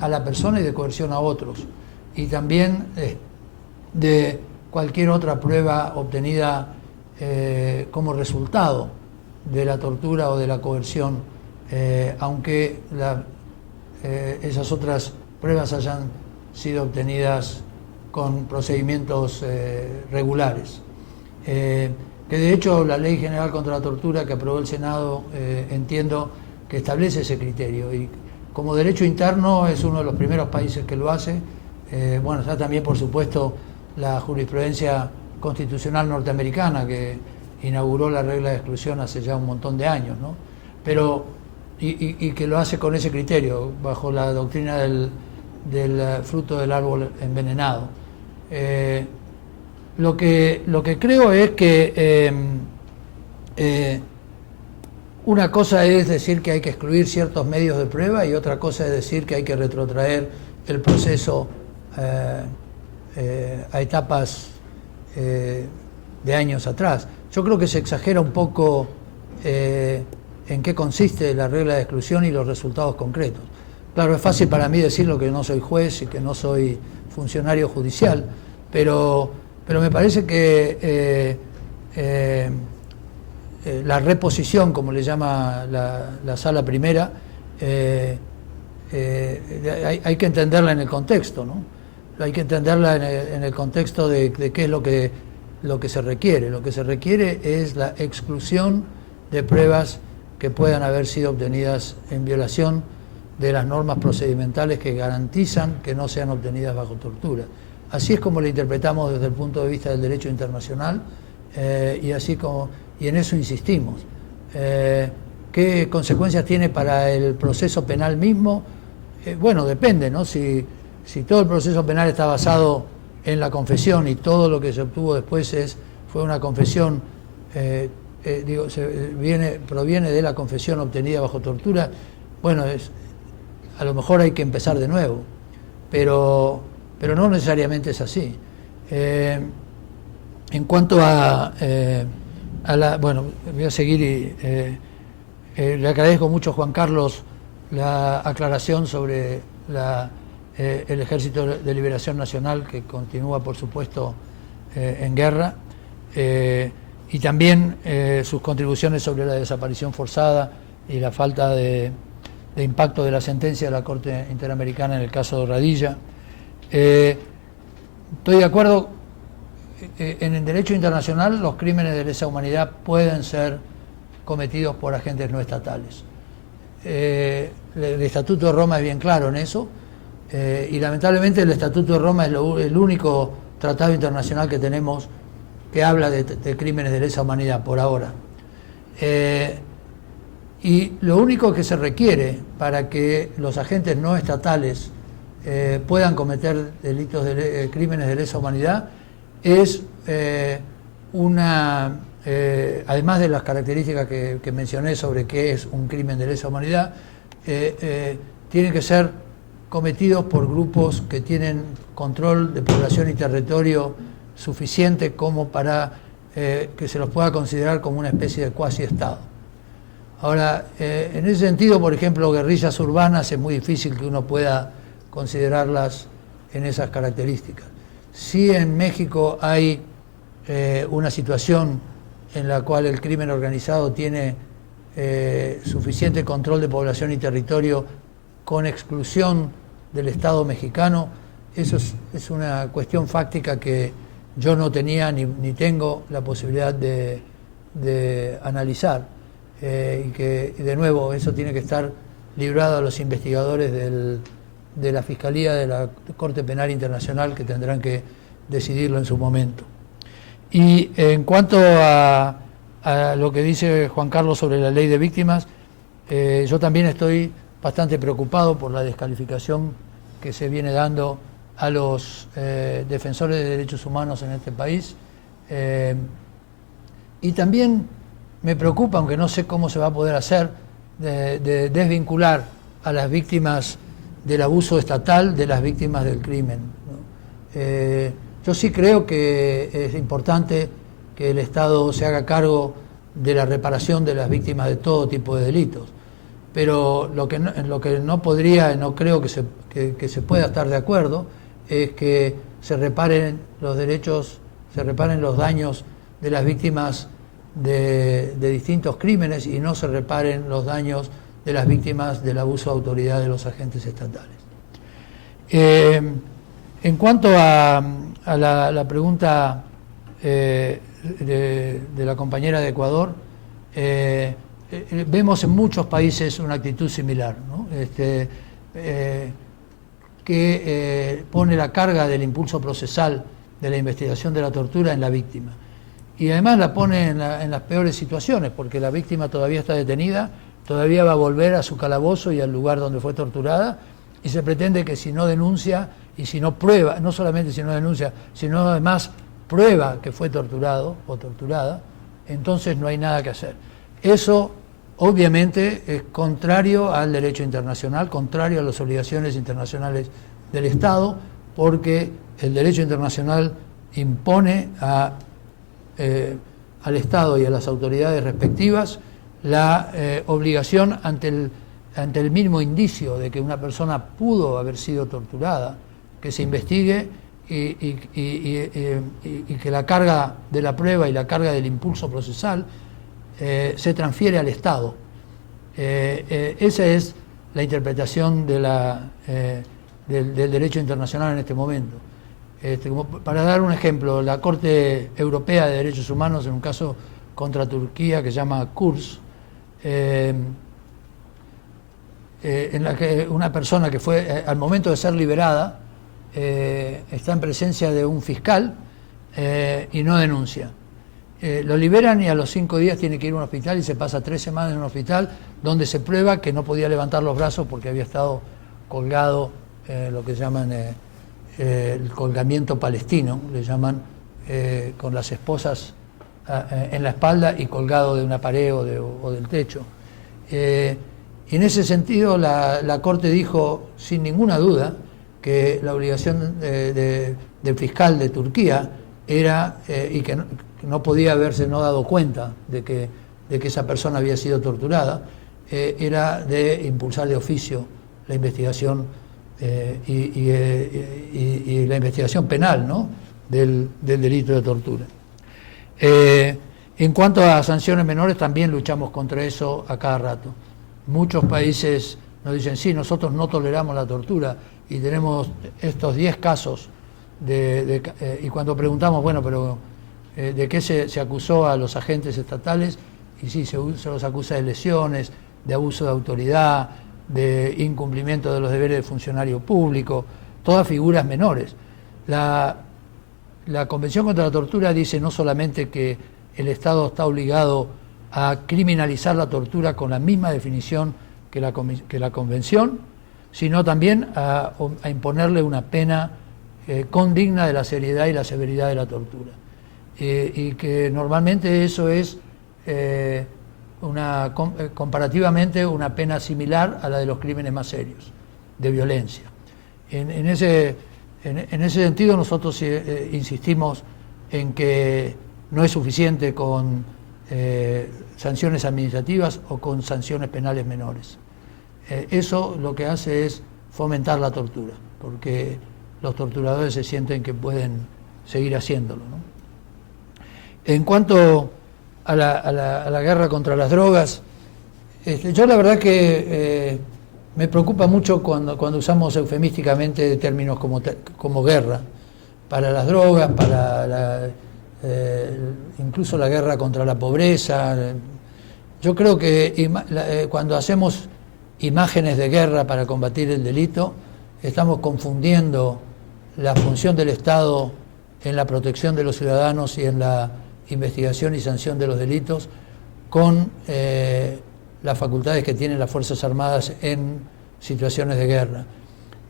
a la persona y de coerción a otros, y también de cualquier otra prueba obtenida como resultado de la tortura o de la coerción, aunque esas otras pruebas hayan sido obtenidas con procedimientos regulares. Que de hecho la Ley General contra la Tortura que aprobó el Senado, entiendo que establece ese criterio, y como derecho interno es uno de los primeros países que lo hace. Bueno, está también, por supuesto, la jurisprudencia constitucional norteamericana, que inauguró la regla de exclusión hace ya un montón de años, ¿no? Pero, y que lo hace con ese criterio, bajo la doctrina del fruto del árbol envenenado. Lo que creo es que una cosa es decir que hay que excluir ciertos medios de prueba, y otra cosa es decir que hay que retrotraer el proceso a etapas de años atrás. Yo creo que se exagera un poco en qué consiste la regla de exclusión y los resultados concretos. Claro, es fácil para mí decirlo, que no soy juez y que no soy funcionario judicial, pero me parece que la reposición, como le llama la sala primera, hay que entenderla en el contexto, ¿no? Hay que entenderla en el contexto de qué es lo que se requiere. Lo que se requiere es la exclusión de pruebas que puedan haber sido obtenidas en violación de las normas procedimentales que garantizan que no sean obtenidas bajo tortura. Así es como lo interpretamos desde el punto de vista del derecho internacional, y en eso insistimos. ¿Qué consecuencias tiene para el proceso penal mismo? Bueno, depende, ¿no? Si si todo el proceso penal está basado en la confesión y todo lo que se obtuvo después fue una confesión, proviene de la confesión obtenida bajo tortura, bueno, a lo mejor hay que empezar de nuevo, pero no necesariamente es así. En cuanto bueno, voy a seguir y le agradezco mucho a Juan Carlos la aclaración sobre el Ejército de Liberación Nacional, que continúa, por supuesto, en guerra, y también sus contribuciones sobre la desaparición forzada y la falta de impacto de la sentencia de la Corte Interamericana en el caso de Radilla. Estoy de acuerdo, en el derecho internacional los crímenes de lesa humanidad pueden ser cometidos por agentes no estatales. El Estatuto de Roma es bien claro en eso, y lamentablemente el Estatuto de Roma es el único tratado internacional que tenemos que habla de crímenes de lesa humanidad por ahora. Y lo único que se requiere para que los agentes no estatales puedan cometer delitos crímenes de lesa humanidad es además de las características que mencioné sobre qué es un crimen de lesa humanidad, tienen que ser cometidos por grupos que tienen control de población y territorio suficiente como para que se los pueda considerar como una especie de cuasi-estado. Ahora, en ese sentido, por ejemplo, guerrillas urbanas es muy difícil que uno pueda considerarlas en esas características. Sí, en México hay una situación en la cual el crimen organizado tiene suficiente control de población y territorio con exclusión del Estado mexicano. Eso es una cuestión fáctica que yo no tenía ni tengo la posibilidad de analizar. Y que, de nuevo, eso tiene que estar librado a los investigadores de la Fiscalía de la Corte Penal Internacional, que tendrán que decidirlo en su momento. Y en cuanto a lo que dice Juan Carlos sobre la ley de víctimas, yo también estoy bastante preocupado por la descalificación que se viene dando a los defensores de derechos humanos en este país. Y también me preocupa, aunque no sé cómo se va a poder hacer, de desvincular a las víctimas del abuso estatal de las víctimas del crimen, ¿no? Yo sí creo que es importante que el Estado se haga cargo de la reparación de las víctimas de todo tipo de delitos, pero lo que no podría, no creo que se pueda estar de acuerdo, es que se reparen los derechos, se reparen los daños de las víctimas de distintos crímenes y no se reparen los daños de las víctimas del abuso de autoridad de los agentes estatales. En cuanto a la pregunta de la compañera de Ecuador, vemos en muchos países una actitud similar, ¿no? Que pone la carga del impulso procesal de la investigación de la tortura en la víctima. Y además la pone en las peores situaciones, porque la víctima todavía está detenida, todavía va a volver a su calabozo y al lugar donde fue torturada, y se pretende que si no denuncia y si no prueba, no solamente si no denuncia, sino además prueba que fue torturado o torturada, entonces no hay nada que hacer. Eso obviamente es contrario al derecho internacional, contrario a las obligaciones internacionales del Estado, porque el derecho internacional impone al Estado y a las autoridades respectivas la obligación ante el mínimo indicio de que una persona pudo haber sido torturada, que se investigue y que la carga de la prueba y la carga del impulso procesal se transfiere al Estado. Esa es la interpretación del derecho internacional en este momento. Como para dar un ejemplo, la Corte Europea de Derechos Humanos, en un caso contra Turquía que se llama Kurs, en la que una persona que fue, al momento de ser liberada, está en presencia de un fiscal y no denuncia. Lo liberan y a los 5 días tiene que ir a un hospital y se pasa 3 semanas en un hospital donde se prueba que no podía levantar los brazos porque había estado colgado lo que llaman el colgamiento palestino, le llaman, con las esposas en la espalda y colgado de una pared o del techo. Y en ese sentido la Corte dijo sin ninguna duda que la obligación del fiscal de Turquía era, y que no podía haberse no dado cuenta de que esa persona había sido torturada, era de impulsar de oficio la investigación y la investigación penal, ¿no?, del delito de tortura. En cuanto a sanciones menores, también luchamos contra eso a cada rato. Muchos países nos dicen, sí, nosotros no toleramos la tortura y tenemos estos 10 casos y cuando preguntamos, bueno, pero ¿de qué se acusó a los agentes estatales? Y sí, se los acusa de lesiones, de abuso de autoridad, de incumplimiento de los deberes de funcionario público, todas figuras menores. La Convención contra la Tortura dice no solamente que el Estado está obligado a criminalizar la tortura con la misma definición que la Convención, sino también a imponerle una pena condigna de la seriedad y la severidad de la tortura. Y que normalmente eso es comparativamente una pena similar a la de los crímenes más serios, de violencia. En ese sentido nosotros insistimos en que no es suficiente con sanciones administrativas o con sanciones penales menores. Eso lo que hace es fomentar la tortura, porque los torturadores se sienten que pueden seguir haciéndolo, ¿no? En cuanto a la guerra contra las drogas, yo la verdad que me preocupa mucho cuando usamos eufemísticamente términos como guerra para las drogas, para incluso la guerra contra la pobreza. Yo creo que cuando hacemos imágenes de guerra para combatir el delito, estamos confundiendo la función del Estado en la protección de los ciudadanos y en la investigación y sanción de los delitos con las facultades que tienen las Fuerzas Armadas en situaciones de guerra.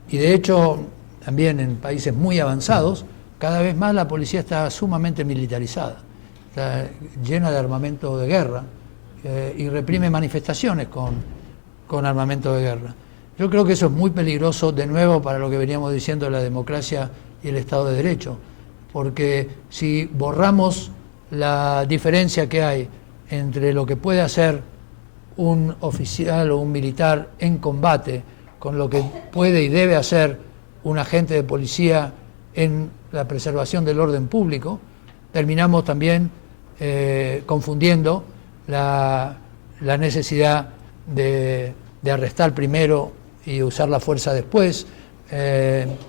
Y de hecho, también en países muy avanzados, cada vez más la policía está sumamente militarizada, está llena de armamento de guerra y reprime manifestaciones con armamento de guerra. Yo creo que eso es muy peligroso, de nuevo, para lo que veníamos diciendo de la democracia y el Estado de Derecho, porque si borramos la diferencia que hay entre lo que puede hacer un oficial o un militar en combate con lo que puede y debe hacer un agente de policía en la preservación del orden público, terminamos también confundiendo la necesidad de arrestar primero y usar la fuerza después,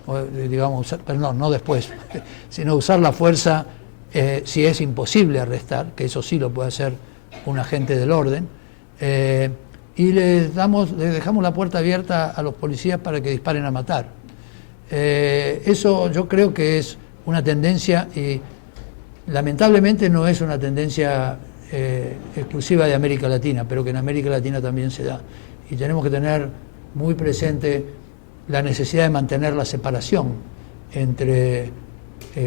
no después, sino usar la fuerza si es imposible arrestar, que eso sí lo puede hacer un agente del orden, y le dejamos la puerta abierta a los policías para que disparen a matar. Eso yo creo que es una tendencia, y lamentablemente no es una tendencia exclusiva de América Latina, pero que en América Latina también se da. Y tenemos que tener muy presente la necesidad de mantener la separación entre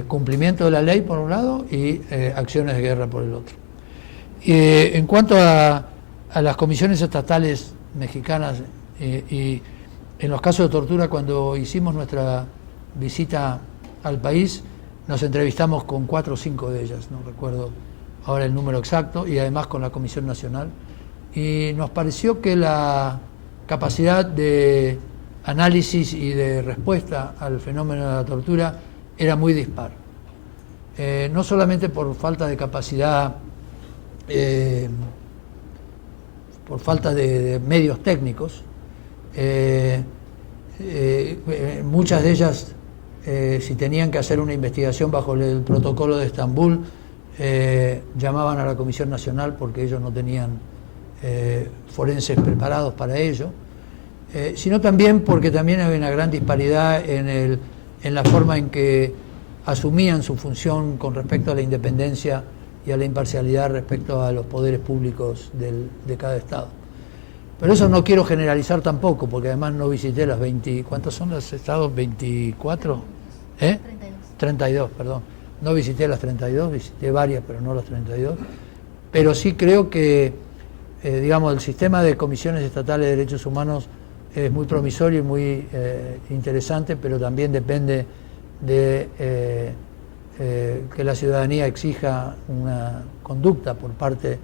cumplimiento de la ley por un lado y acciones de guerra por el otro. En cuanto a las comisiones estatales mexicanas y en los casos de tortura, cuando hicimos nuestra visita al país, nos entrevistamos con 4 o 5 de ellas, no recuerdo ahora el número exacto, y además con la Comisión Nacional, y nos pareció que la capacidad de análisis y de respuesta al fenómeno de la tortura era muy dispar. No solamente por falta de capacidad, por falta de medios técnicos, muchas de ellas, si tenían que hacer una investigación bajo el protocolo de Estambul, llamaban a la Comisión Nacional porque ellos no tenían forenses preparados para ello, sino también porque también había una gran disparidad en la forma en que asumían su función con respecto a la independencia y a la imparcialidad respecto a los poderes públicos de cada Estado. Pero eso no quiero generalizar tampoco, porque además no visité las 20, ¿cuántos son los estados? ¿24? 32, perdón. No visité las 32, visité varias, pero no las 32. Pero sí creo que, digamos, el sistema de comisiones estatales de derechos humanos es muy promisorio y muy interesante, pero también depende de que la ciudadanía exija una conducta por parte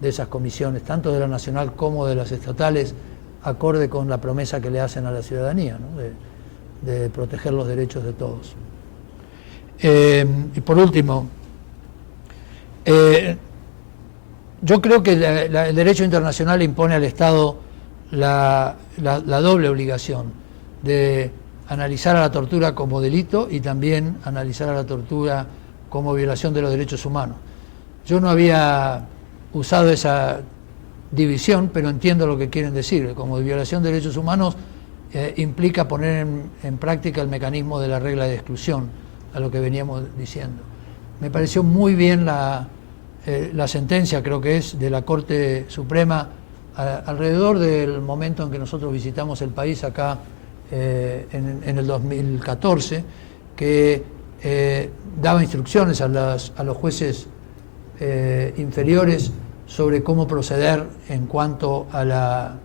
de esas comisiones, tanto de la nacional como de las estatales, acorde con la promesa que le hacen a la ciudadanía, ¿no? de proteger los derechos de todos. Y por último, yo creo que el derecho internacional impone al Estado la doble obligación de analizar a la tortura como delito y también analizar a la tortura como violación de los derechos humanos. Yo no había usado esa división, pero entiendo lo que quieren decir. Como violación de derechos humanos implica poner en práctica el mecanismo de la regla de exclusión, a lo que veníamos diciendo. Me pareció muy bien la sentencia, creo que es, de la Corte Suprema alrededor del momento en que nosotros visitamos el país acá en el 2014, que daba instrucciones a los jueces inferiores sobre cómo proceder en cuanto a la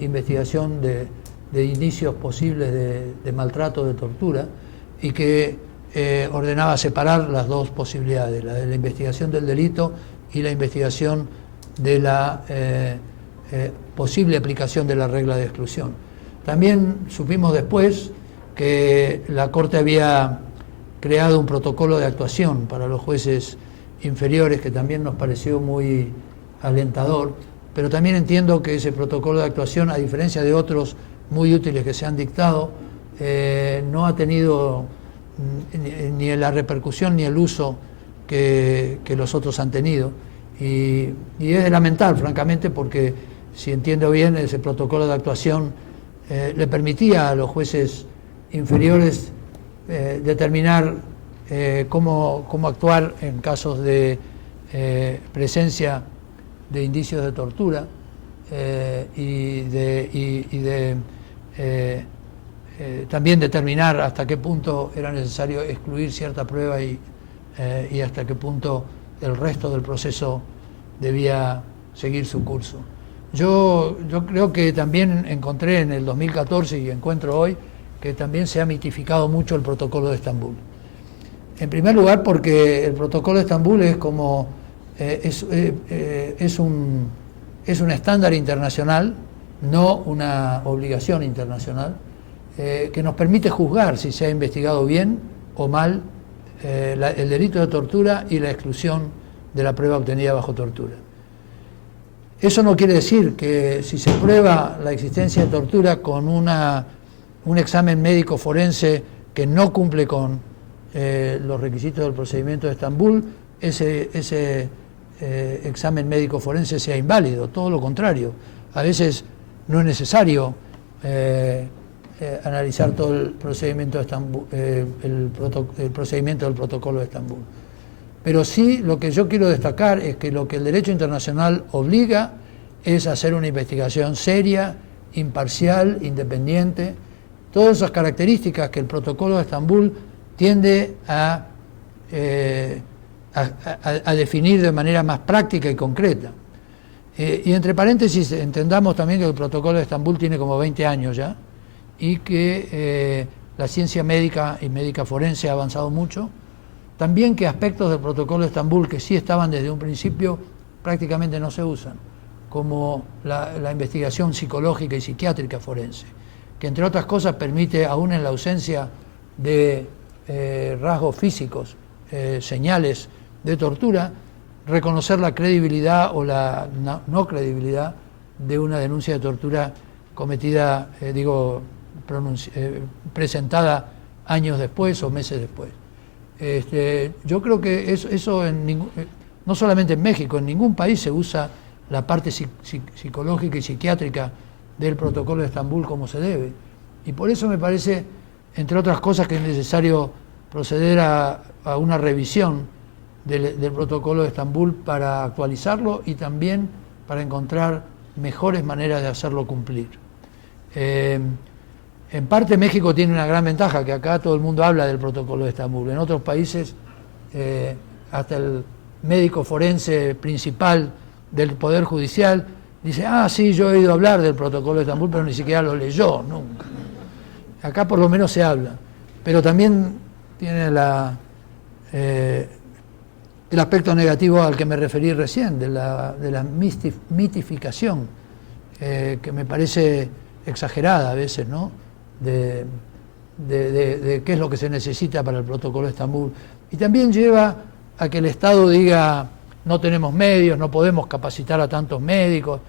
investigación de indicios posibles de maltrato, de tortura, y que ordenaba separar las dos posibilidades, la de la investigación del delito y la investigación de la posible aplicación de la regla de exclusión. También supimos después que la Corte había creado un protocolo de actuación para los jueces inferiores, que también nos pareció muy alentador, pero también entiendo que ese protocolo de actuación, a diferencia de otros muy útiles que se han dictado, no ha tenido ni la repercusión ni el uso que los otros han tenido, y es de lamentar, francamente, porque si entiendo bien, ese protocolo de actuación le permitía a los jueces inferiores determinar cómo actuar en casos de presencia de indicios de tortura también determinar hasta qué punto era necesario excluir cierta prueba y hasta qué punto el resto del proceso debía seguir su curso. Yo creo que también encontré en el 2014 y encuentro hoy que también se ha mitificado mucho el protocolo de Estambul. En primer lugar, porque el protocolo de Estambul es como es un estándar internacional, no una obligación internacional, que nos permite juzgar si se ha investigado bien o mal el delito de tortura y la exclusión de la prueba obtenida bajo tortura. Eso no quiere decir que si se prueba la existencia de tortura con un examen médico forense que no cumple con los requisitos del procedimiento de Estambul, ese examen médico forense sea inválido. Todo lo contrario, a veces no es necesario analizar todo el procedimiento de Estambul, el procedimiento del protocolo de Estambul. Pero sí, lo que yo quiero destacar es que lo que el derecho internacional obliga es hacer una investigación seria, imparcial, independiente, todas esas características que el protocolo de Estambul tiende a definir de manera más práctica y concreta. Y entre paréntesis, entendamos también que el protocolo de Estambul tiene como 20 años ya, y que la ciencia médica y médica forense ha avanzado mucho. También que aspectos del protocolo de Estambul que sí estaban desde un principio prácticamente no se usan, como la investigación psicológica y psiquiátrica forense, que entre otras cosas permite, aún en la ausencia de rasgos físicos, señales de tortura, reconocer la credibilidad o la no credibilidad de una denuncia de tortura cometida, presentada años después o meses después. Yo creo que eso no solamente en México, en ningún país se usa la parte psicológica y psiquiátrica del protocolo de Estambul como se debe. Y por eso me parece, entre otras cosas, que es necesario proceder a una revisión del protocolo de Estambul para actualizarlo y también para encontrar mejores maneras de hacerlo cumplir. En parte México tiene una gran ventaja, que acá todo el mundo habla del protocolo de Estambul. En otros países, hasta el médico forense principal del Poder Judicial dice, sí, yo he oído hablar del protocolo de Estambul, pero ni siquiera lo leyó, nunca. Acá por lo menos se habla, pero también tiene el aspecto negativo al que me referí recién, de la mitificación, que me parece exagerada a veces, ¿no? De qué es lo que se necesita para el protocolo de Estambul. Y también lleva a que el Estado diga, no tenemos medios, no podemos capacitar a tantos médicos.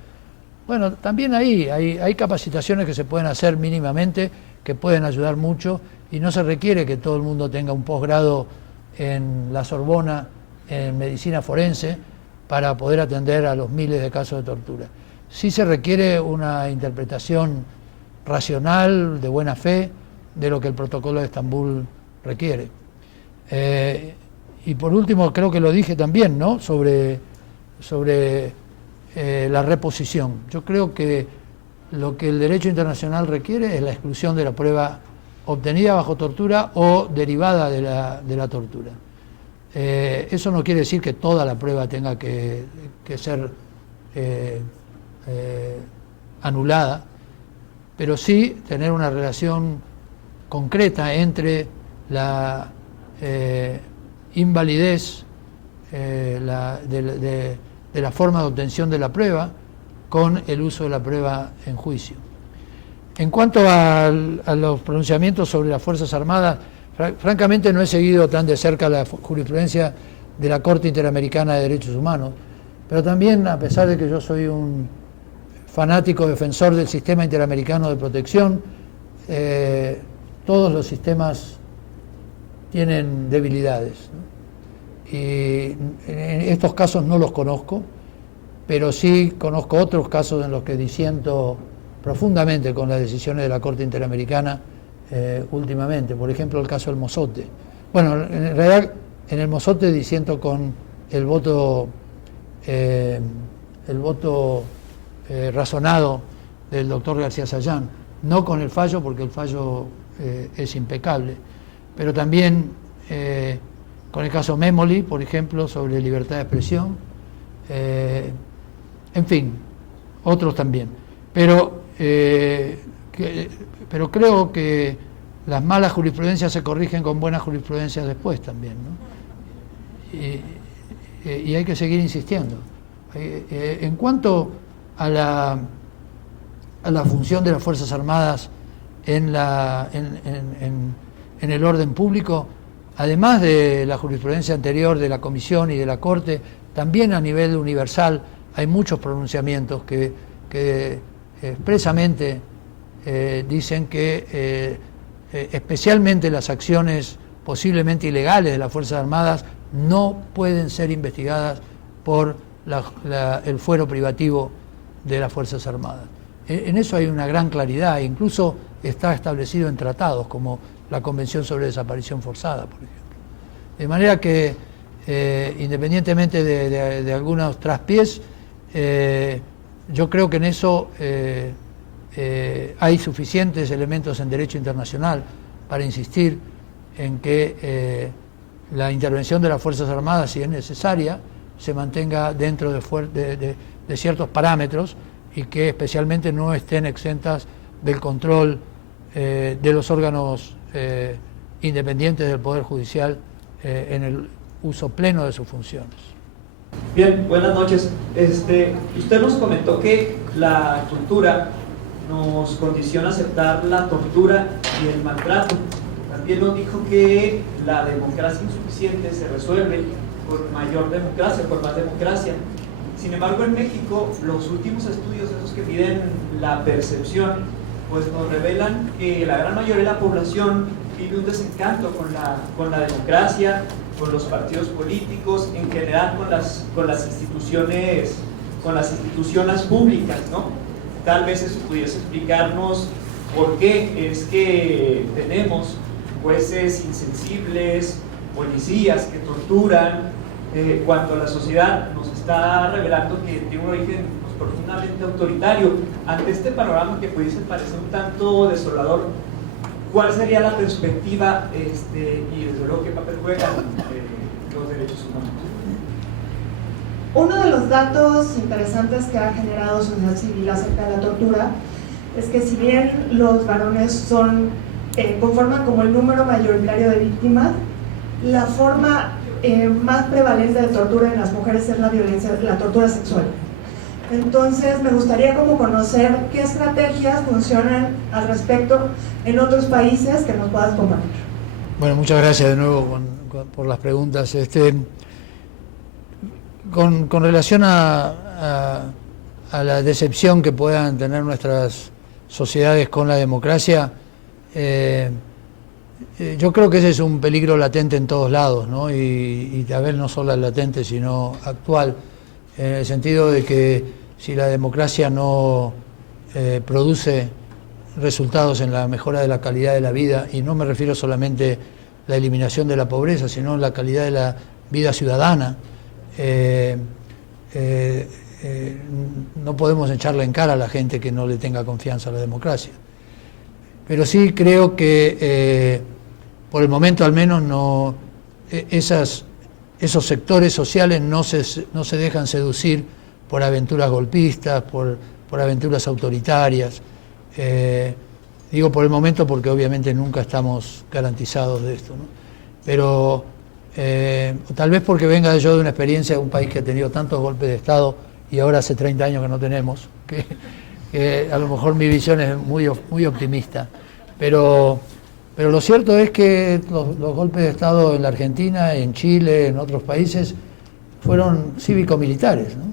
Bueno, también hay capacitaciones que se pueden hacer mínimamente, que pueden ayudar mucho, y no se requiere que todo el mundo tenga un posgrado en la Sorbona en medicina forense para poder atender a los miles de casos de tortura. Sí se requiere una interpretación racional, de buena fe, de lo que el protocolo de Estambul requiere. Y por último, creo que lo dije también, ¿no?, sobre la reposición. Yo creo que lo que el derecho internacional requiere es la exclusión de la prueba obtenida bajo tortura o derivada de la tortura. Eso no quiere decir que toda la prueba tenga que ser anulada, pero sí tener una relación concreta entre la invalidez de la forma de obtención de la prueba con el uso de la prueba en juicio. En cuanto a los pronunciamientos sobre las Fuerzas Armadas, francamente no he seguido tan de cerca la jurisprudencia de la Corte Interamericana de Derechos Humanos, pero también, a pesar de que yo soy un fanático defensor del sistema interamericano de protección, todos los sistemas tienen debilidades, ¿no? Y en estos casos no los conozco, pero sí conozco otros casos en los que disiento profundamente con las decisiones de la Corte Interamericana últimamente. Por ejemplo, el caso del Mozote. Bueno, en realidad en el Mozote disiento con el voto razonado del doctor García Sayán, no con el fallo, porque el fallo es impecable, pero también con el caso Memoli, por ejemplo, sobre libertad de expresión, en fin, otros también. Pero creo que las malas jurisprudencias se corrigen con buenas jurisprudencias después también, ¿no? Y hay que seguir insistiendo. En cuanto a la función de las Fuerzas Armadas en el orden público, además de la jurisprudencia anterior de la Comisión y de la Corte, también a nivel universal hay muchos pronunciamientos que expresamente dicen que especialmente las acciones posiblemente ilegales de las Fuerzas Armadas no pueden ser investigadas por el fuero privativo de las Fuerzas Armadas. En eso hay una gran claridad, incluso está establecido en tratados como la Convención sobre Desaparición Forzada, por ejemplo. De manera que, independientemente de algunos traspiés, yo creo que en eso hay suficientes elementos en derecho internacional para insistir en que la intervención de las Fuerzas Armadas, si es necesaria, se mantenga dentro de ciertos parámetros y que especialmente no estén exentas del control de los órganos independientes del Poder Judicial en el uso pleno de sus funciones. Bien, buenas noches. Usted nos comentó que la cultura nos condiciona a aceptar la tortura y el maltrato. También nos dijo que la democracia insuficiente se resuelve por mayor democracia, por más democracia. Sin embargo, en México, los últimos estudios, esos que miden la percepción, pues nos revelan que la gran mayoría de la población vive un desencanto con la democracia, con los partidos políticos, en general con las instituciones públicas, ¿no? Tal vez eso pudiese explicarnos por qué es que tenemos jueces insensibles, policías que torturan, cuando la sociedad nos está revelando que tiene un origen profundamente autoritario. Ante este panorama que pudiese parecer un tanto desolador, ¿cuál sería la perspectiva y desde luego qué papel juegan los derechos humanos? Uno de los datos interesantes que ha generado sociedad civil acerca de la tortura es que si bien los varones conforman como el número mayoritario de víctimas, la forma más prevalente de tortura en las mujeres es la tortura sexual. Entonces me gustaría como conocer qué estrategias funcionan al respecto en otros países que nos puedas compartir. Bueno, muchas gracias de nuevo por las preguntas. Con relación a la decepción que puedan tener nuestras sociedades con la democracia, yo creo que ese es un peligro latente en todos lados, ¿no? Y a ver, no solo latente, sino actual, en el sentido de que si la democracia no produce resultados en la mejora de la calidad de la vida, y no me refiero solamente a la eliminación de la pobreza, sino la calidad de la vida ciudadana, no podemos echarle en cara a la gente que no le tenga confianza a la democracia. Pero sí creo que por el momento al menos esos sectores sociales no se dejan seducir por aventuras golpistas, por aventuras autoritarias. Digo por el momento porque obviamente nunca estamos garantizados de esto, ¿no? Pero tal vez porque venga yo de una experiencia de un país que ha tenido tantos golpes de Estado y ahora hace 30 años que no tenemos, que a lo mejor mi visión es muy optimista. Pero lo cierto es que los golpes de Estado en la Argentina, en Chile, en otros países, fueron cívico-militares, ¿no?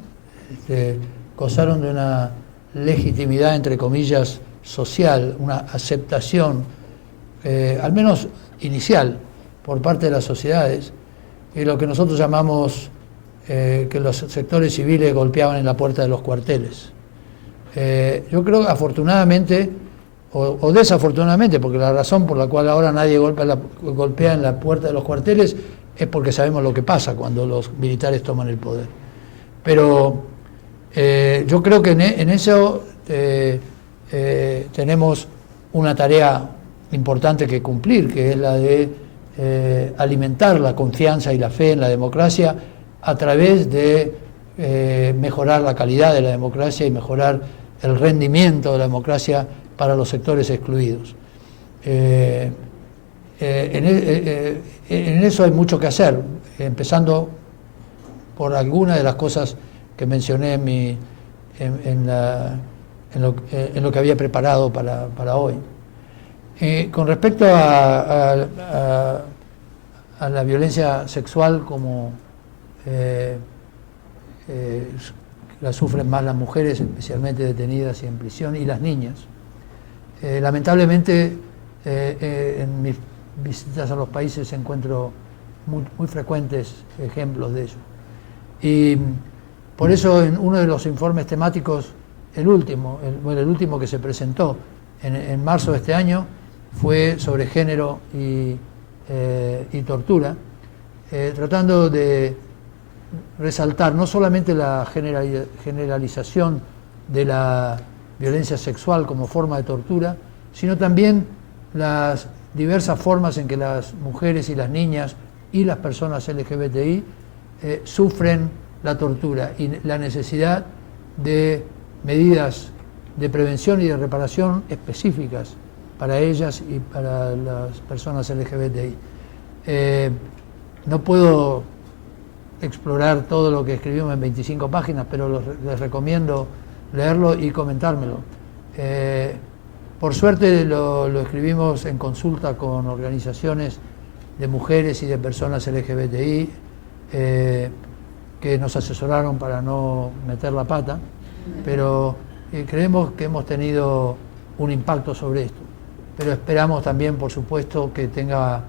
Gozaron de una legitimidad, entre comillas, social, una aceptación, al menos inicial, por parte de las sociedades, y lo que nosotros llamamos que los sectores civiles golpeaban en la puerta de los cuarteles. Yo creo que afortunadamente, o desafortunadamente, porque la razón por la cual ahora nadie golpea en la puerta de los cuarteles es porque sabemos lo que pasa cuando los militares toman el poder. Pero yo creo que en eso tenemos una tarea importante que cumplir, que es la de alimentar la confianza y la fe en la democracia a través de mejorar la calidad de la democracia y mejorar el rendimiento de la democracia para los sectores excluidos. En eso hay mucho que hacer, empezando por algunas de las cosas que mencioné en lo que había preparado para hoy. Con respecto a la violencia sexual, como la sufren más las mujeres, especialmente detenidas y en prisión, y las niñas. Lamentablemente, en mis visitas a los países encuentro muy frecuentes ejemplos de ello. Y por eso en uno de los informes temáticos, el último que se presentó en marzo de este año, fue sobre género y tortura, tratando de resaltar no solamente la generalización de la violencia sexual como forma de tortura, sino también las diversas formas en que las mujeres y las niñas y las personas LGBTI sufren la tortura y la necesidad de medidas de prevención y de reparación específicas para ellas y para las personas LGBTI. No puedo explorar todo lo que escribimos en 25 páginas, pero les recomiendo leerlo y comentármelo. Por suerte lo escribimos en consulta con organizaciones de mujeres y de personas LGBTI que nos asesoraron para no meter la pata, pero creemos que hemos tenido un impacto sobre esto. Pero esperamos también, por supuesto, que tenga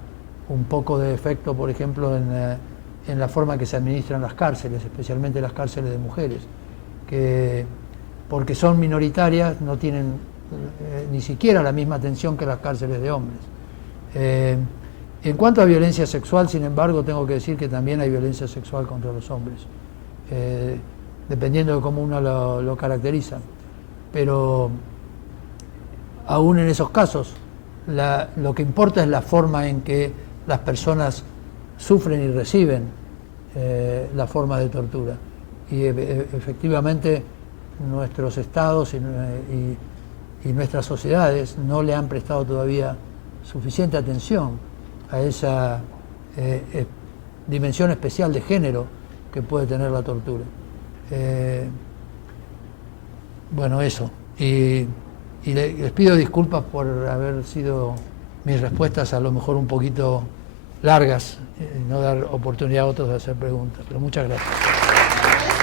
un poco de efecto, por ejemplo, en la forma que se administran las cárceles, especialmente las cárceles de mujeres, que porque son minoritarias no tienen ni siquiera la misma atención que las cárceles de hombres. En cuanto a violencia sexual, sin embargo, tengo que decir que también hay violencia sexual contra los hombres. dependiendo de cómo uno lo caracteriza. Pero aún en esos casos, lo que importa es la forma en que las personas sufren y reciben la forma de tortura. Y efectivamente nuestros estados y nuestras sociedades no le han prestado todavía suficiente atención a esa dimensión especial de género que puede tener la tortura. Bueno, eso. Y les pido disculpas por haber sido mis respuestas a lo mejor un poquito largas, no dar oportunidad a otros de hacer preguntas, pero muchas gracias.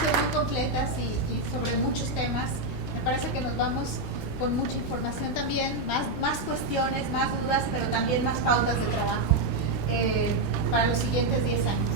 Muy completas y sobre muchos temas. Me parece que nos vamos con mucha información también, más cuestiones, más dudas, pero también más pautas de trabajo para los siguientes 10 años.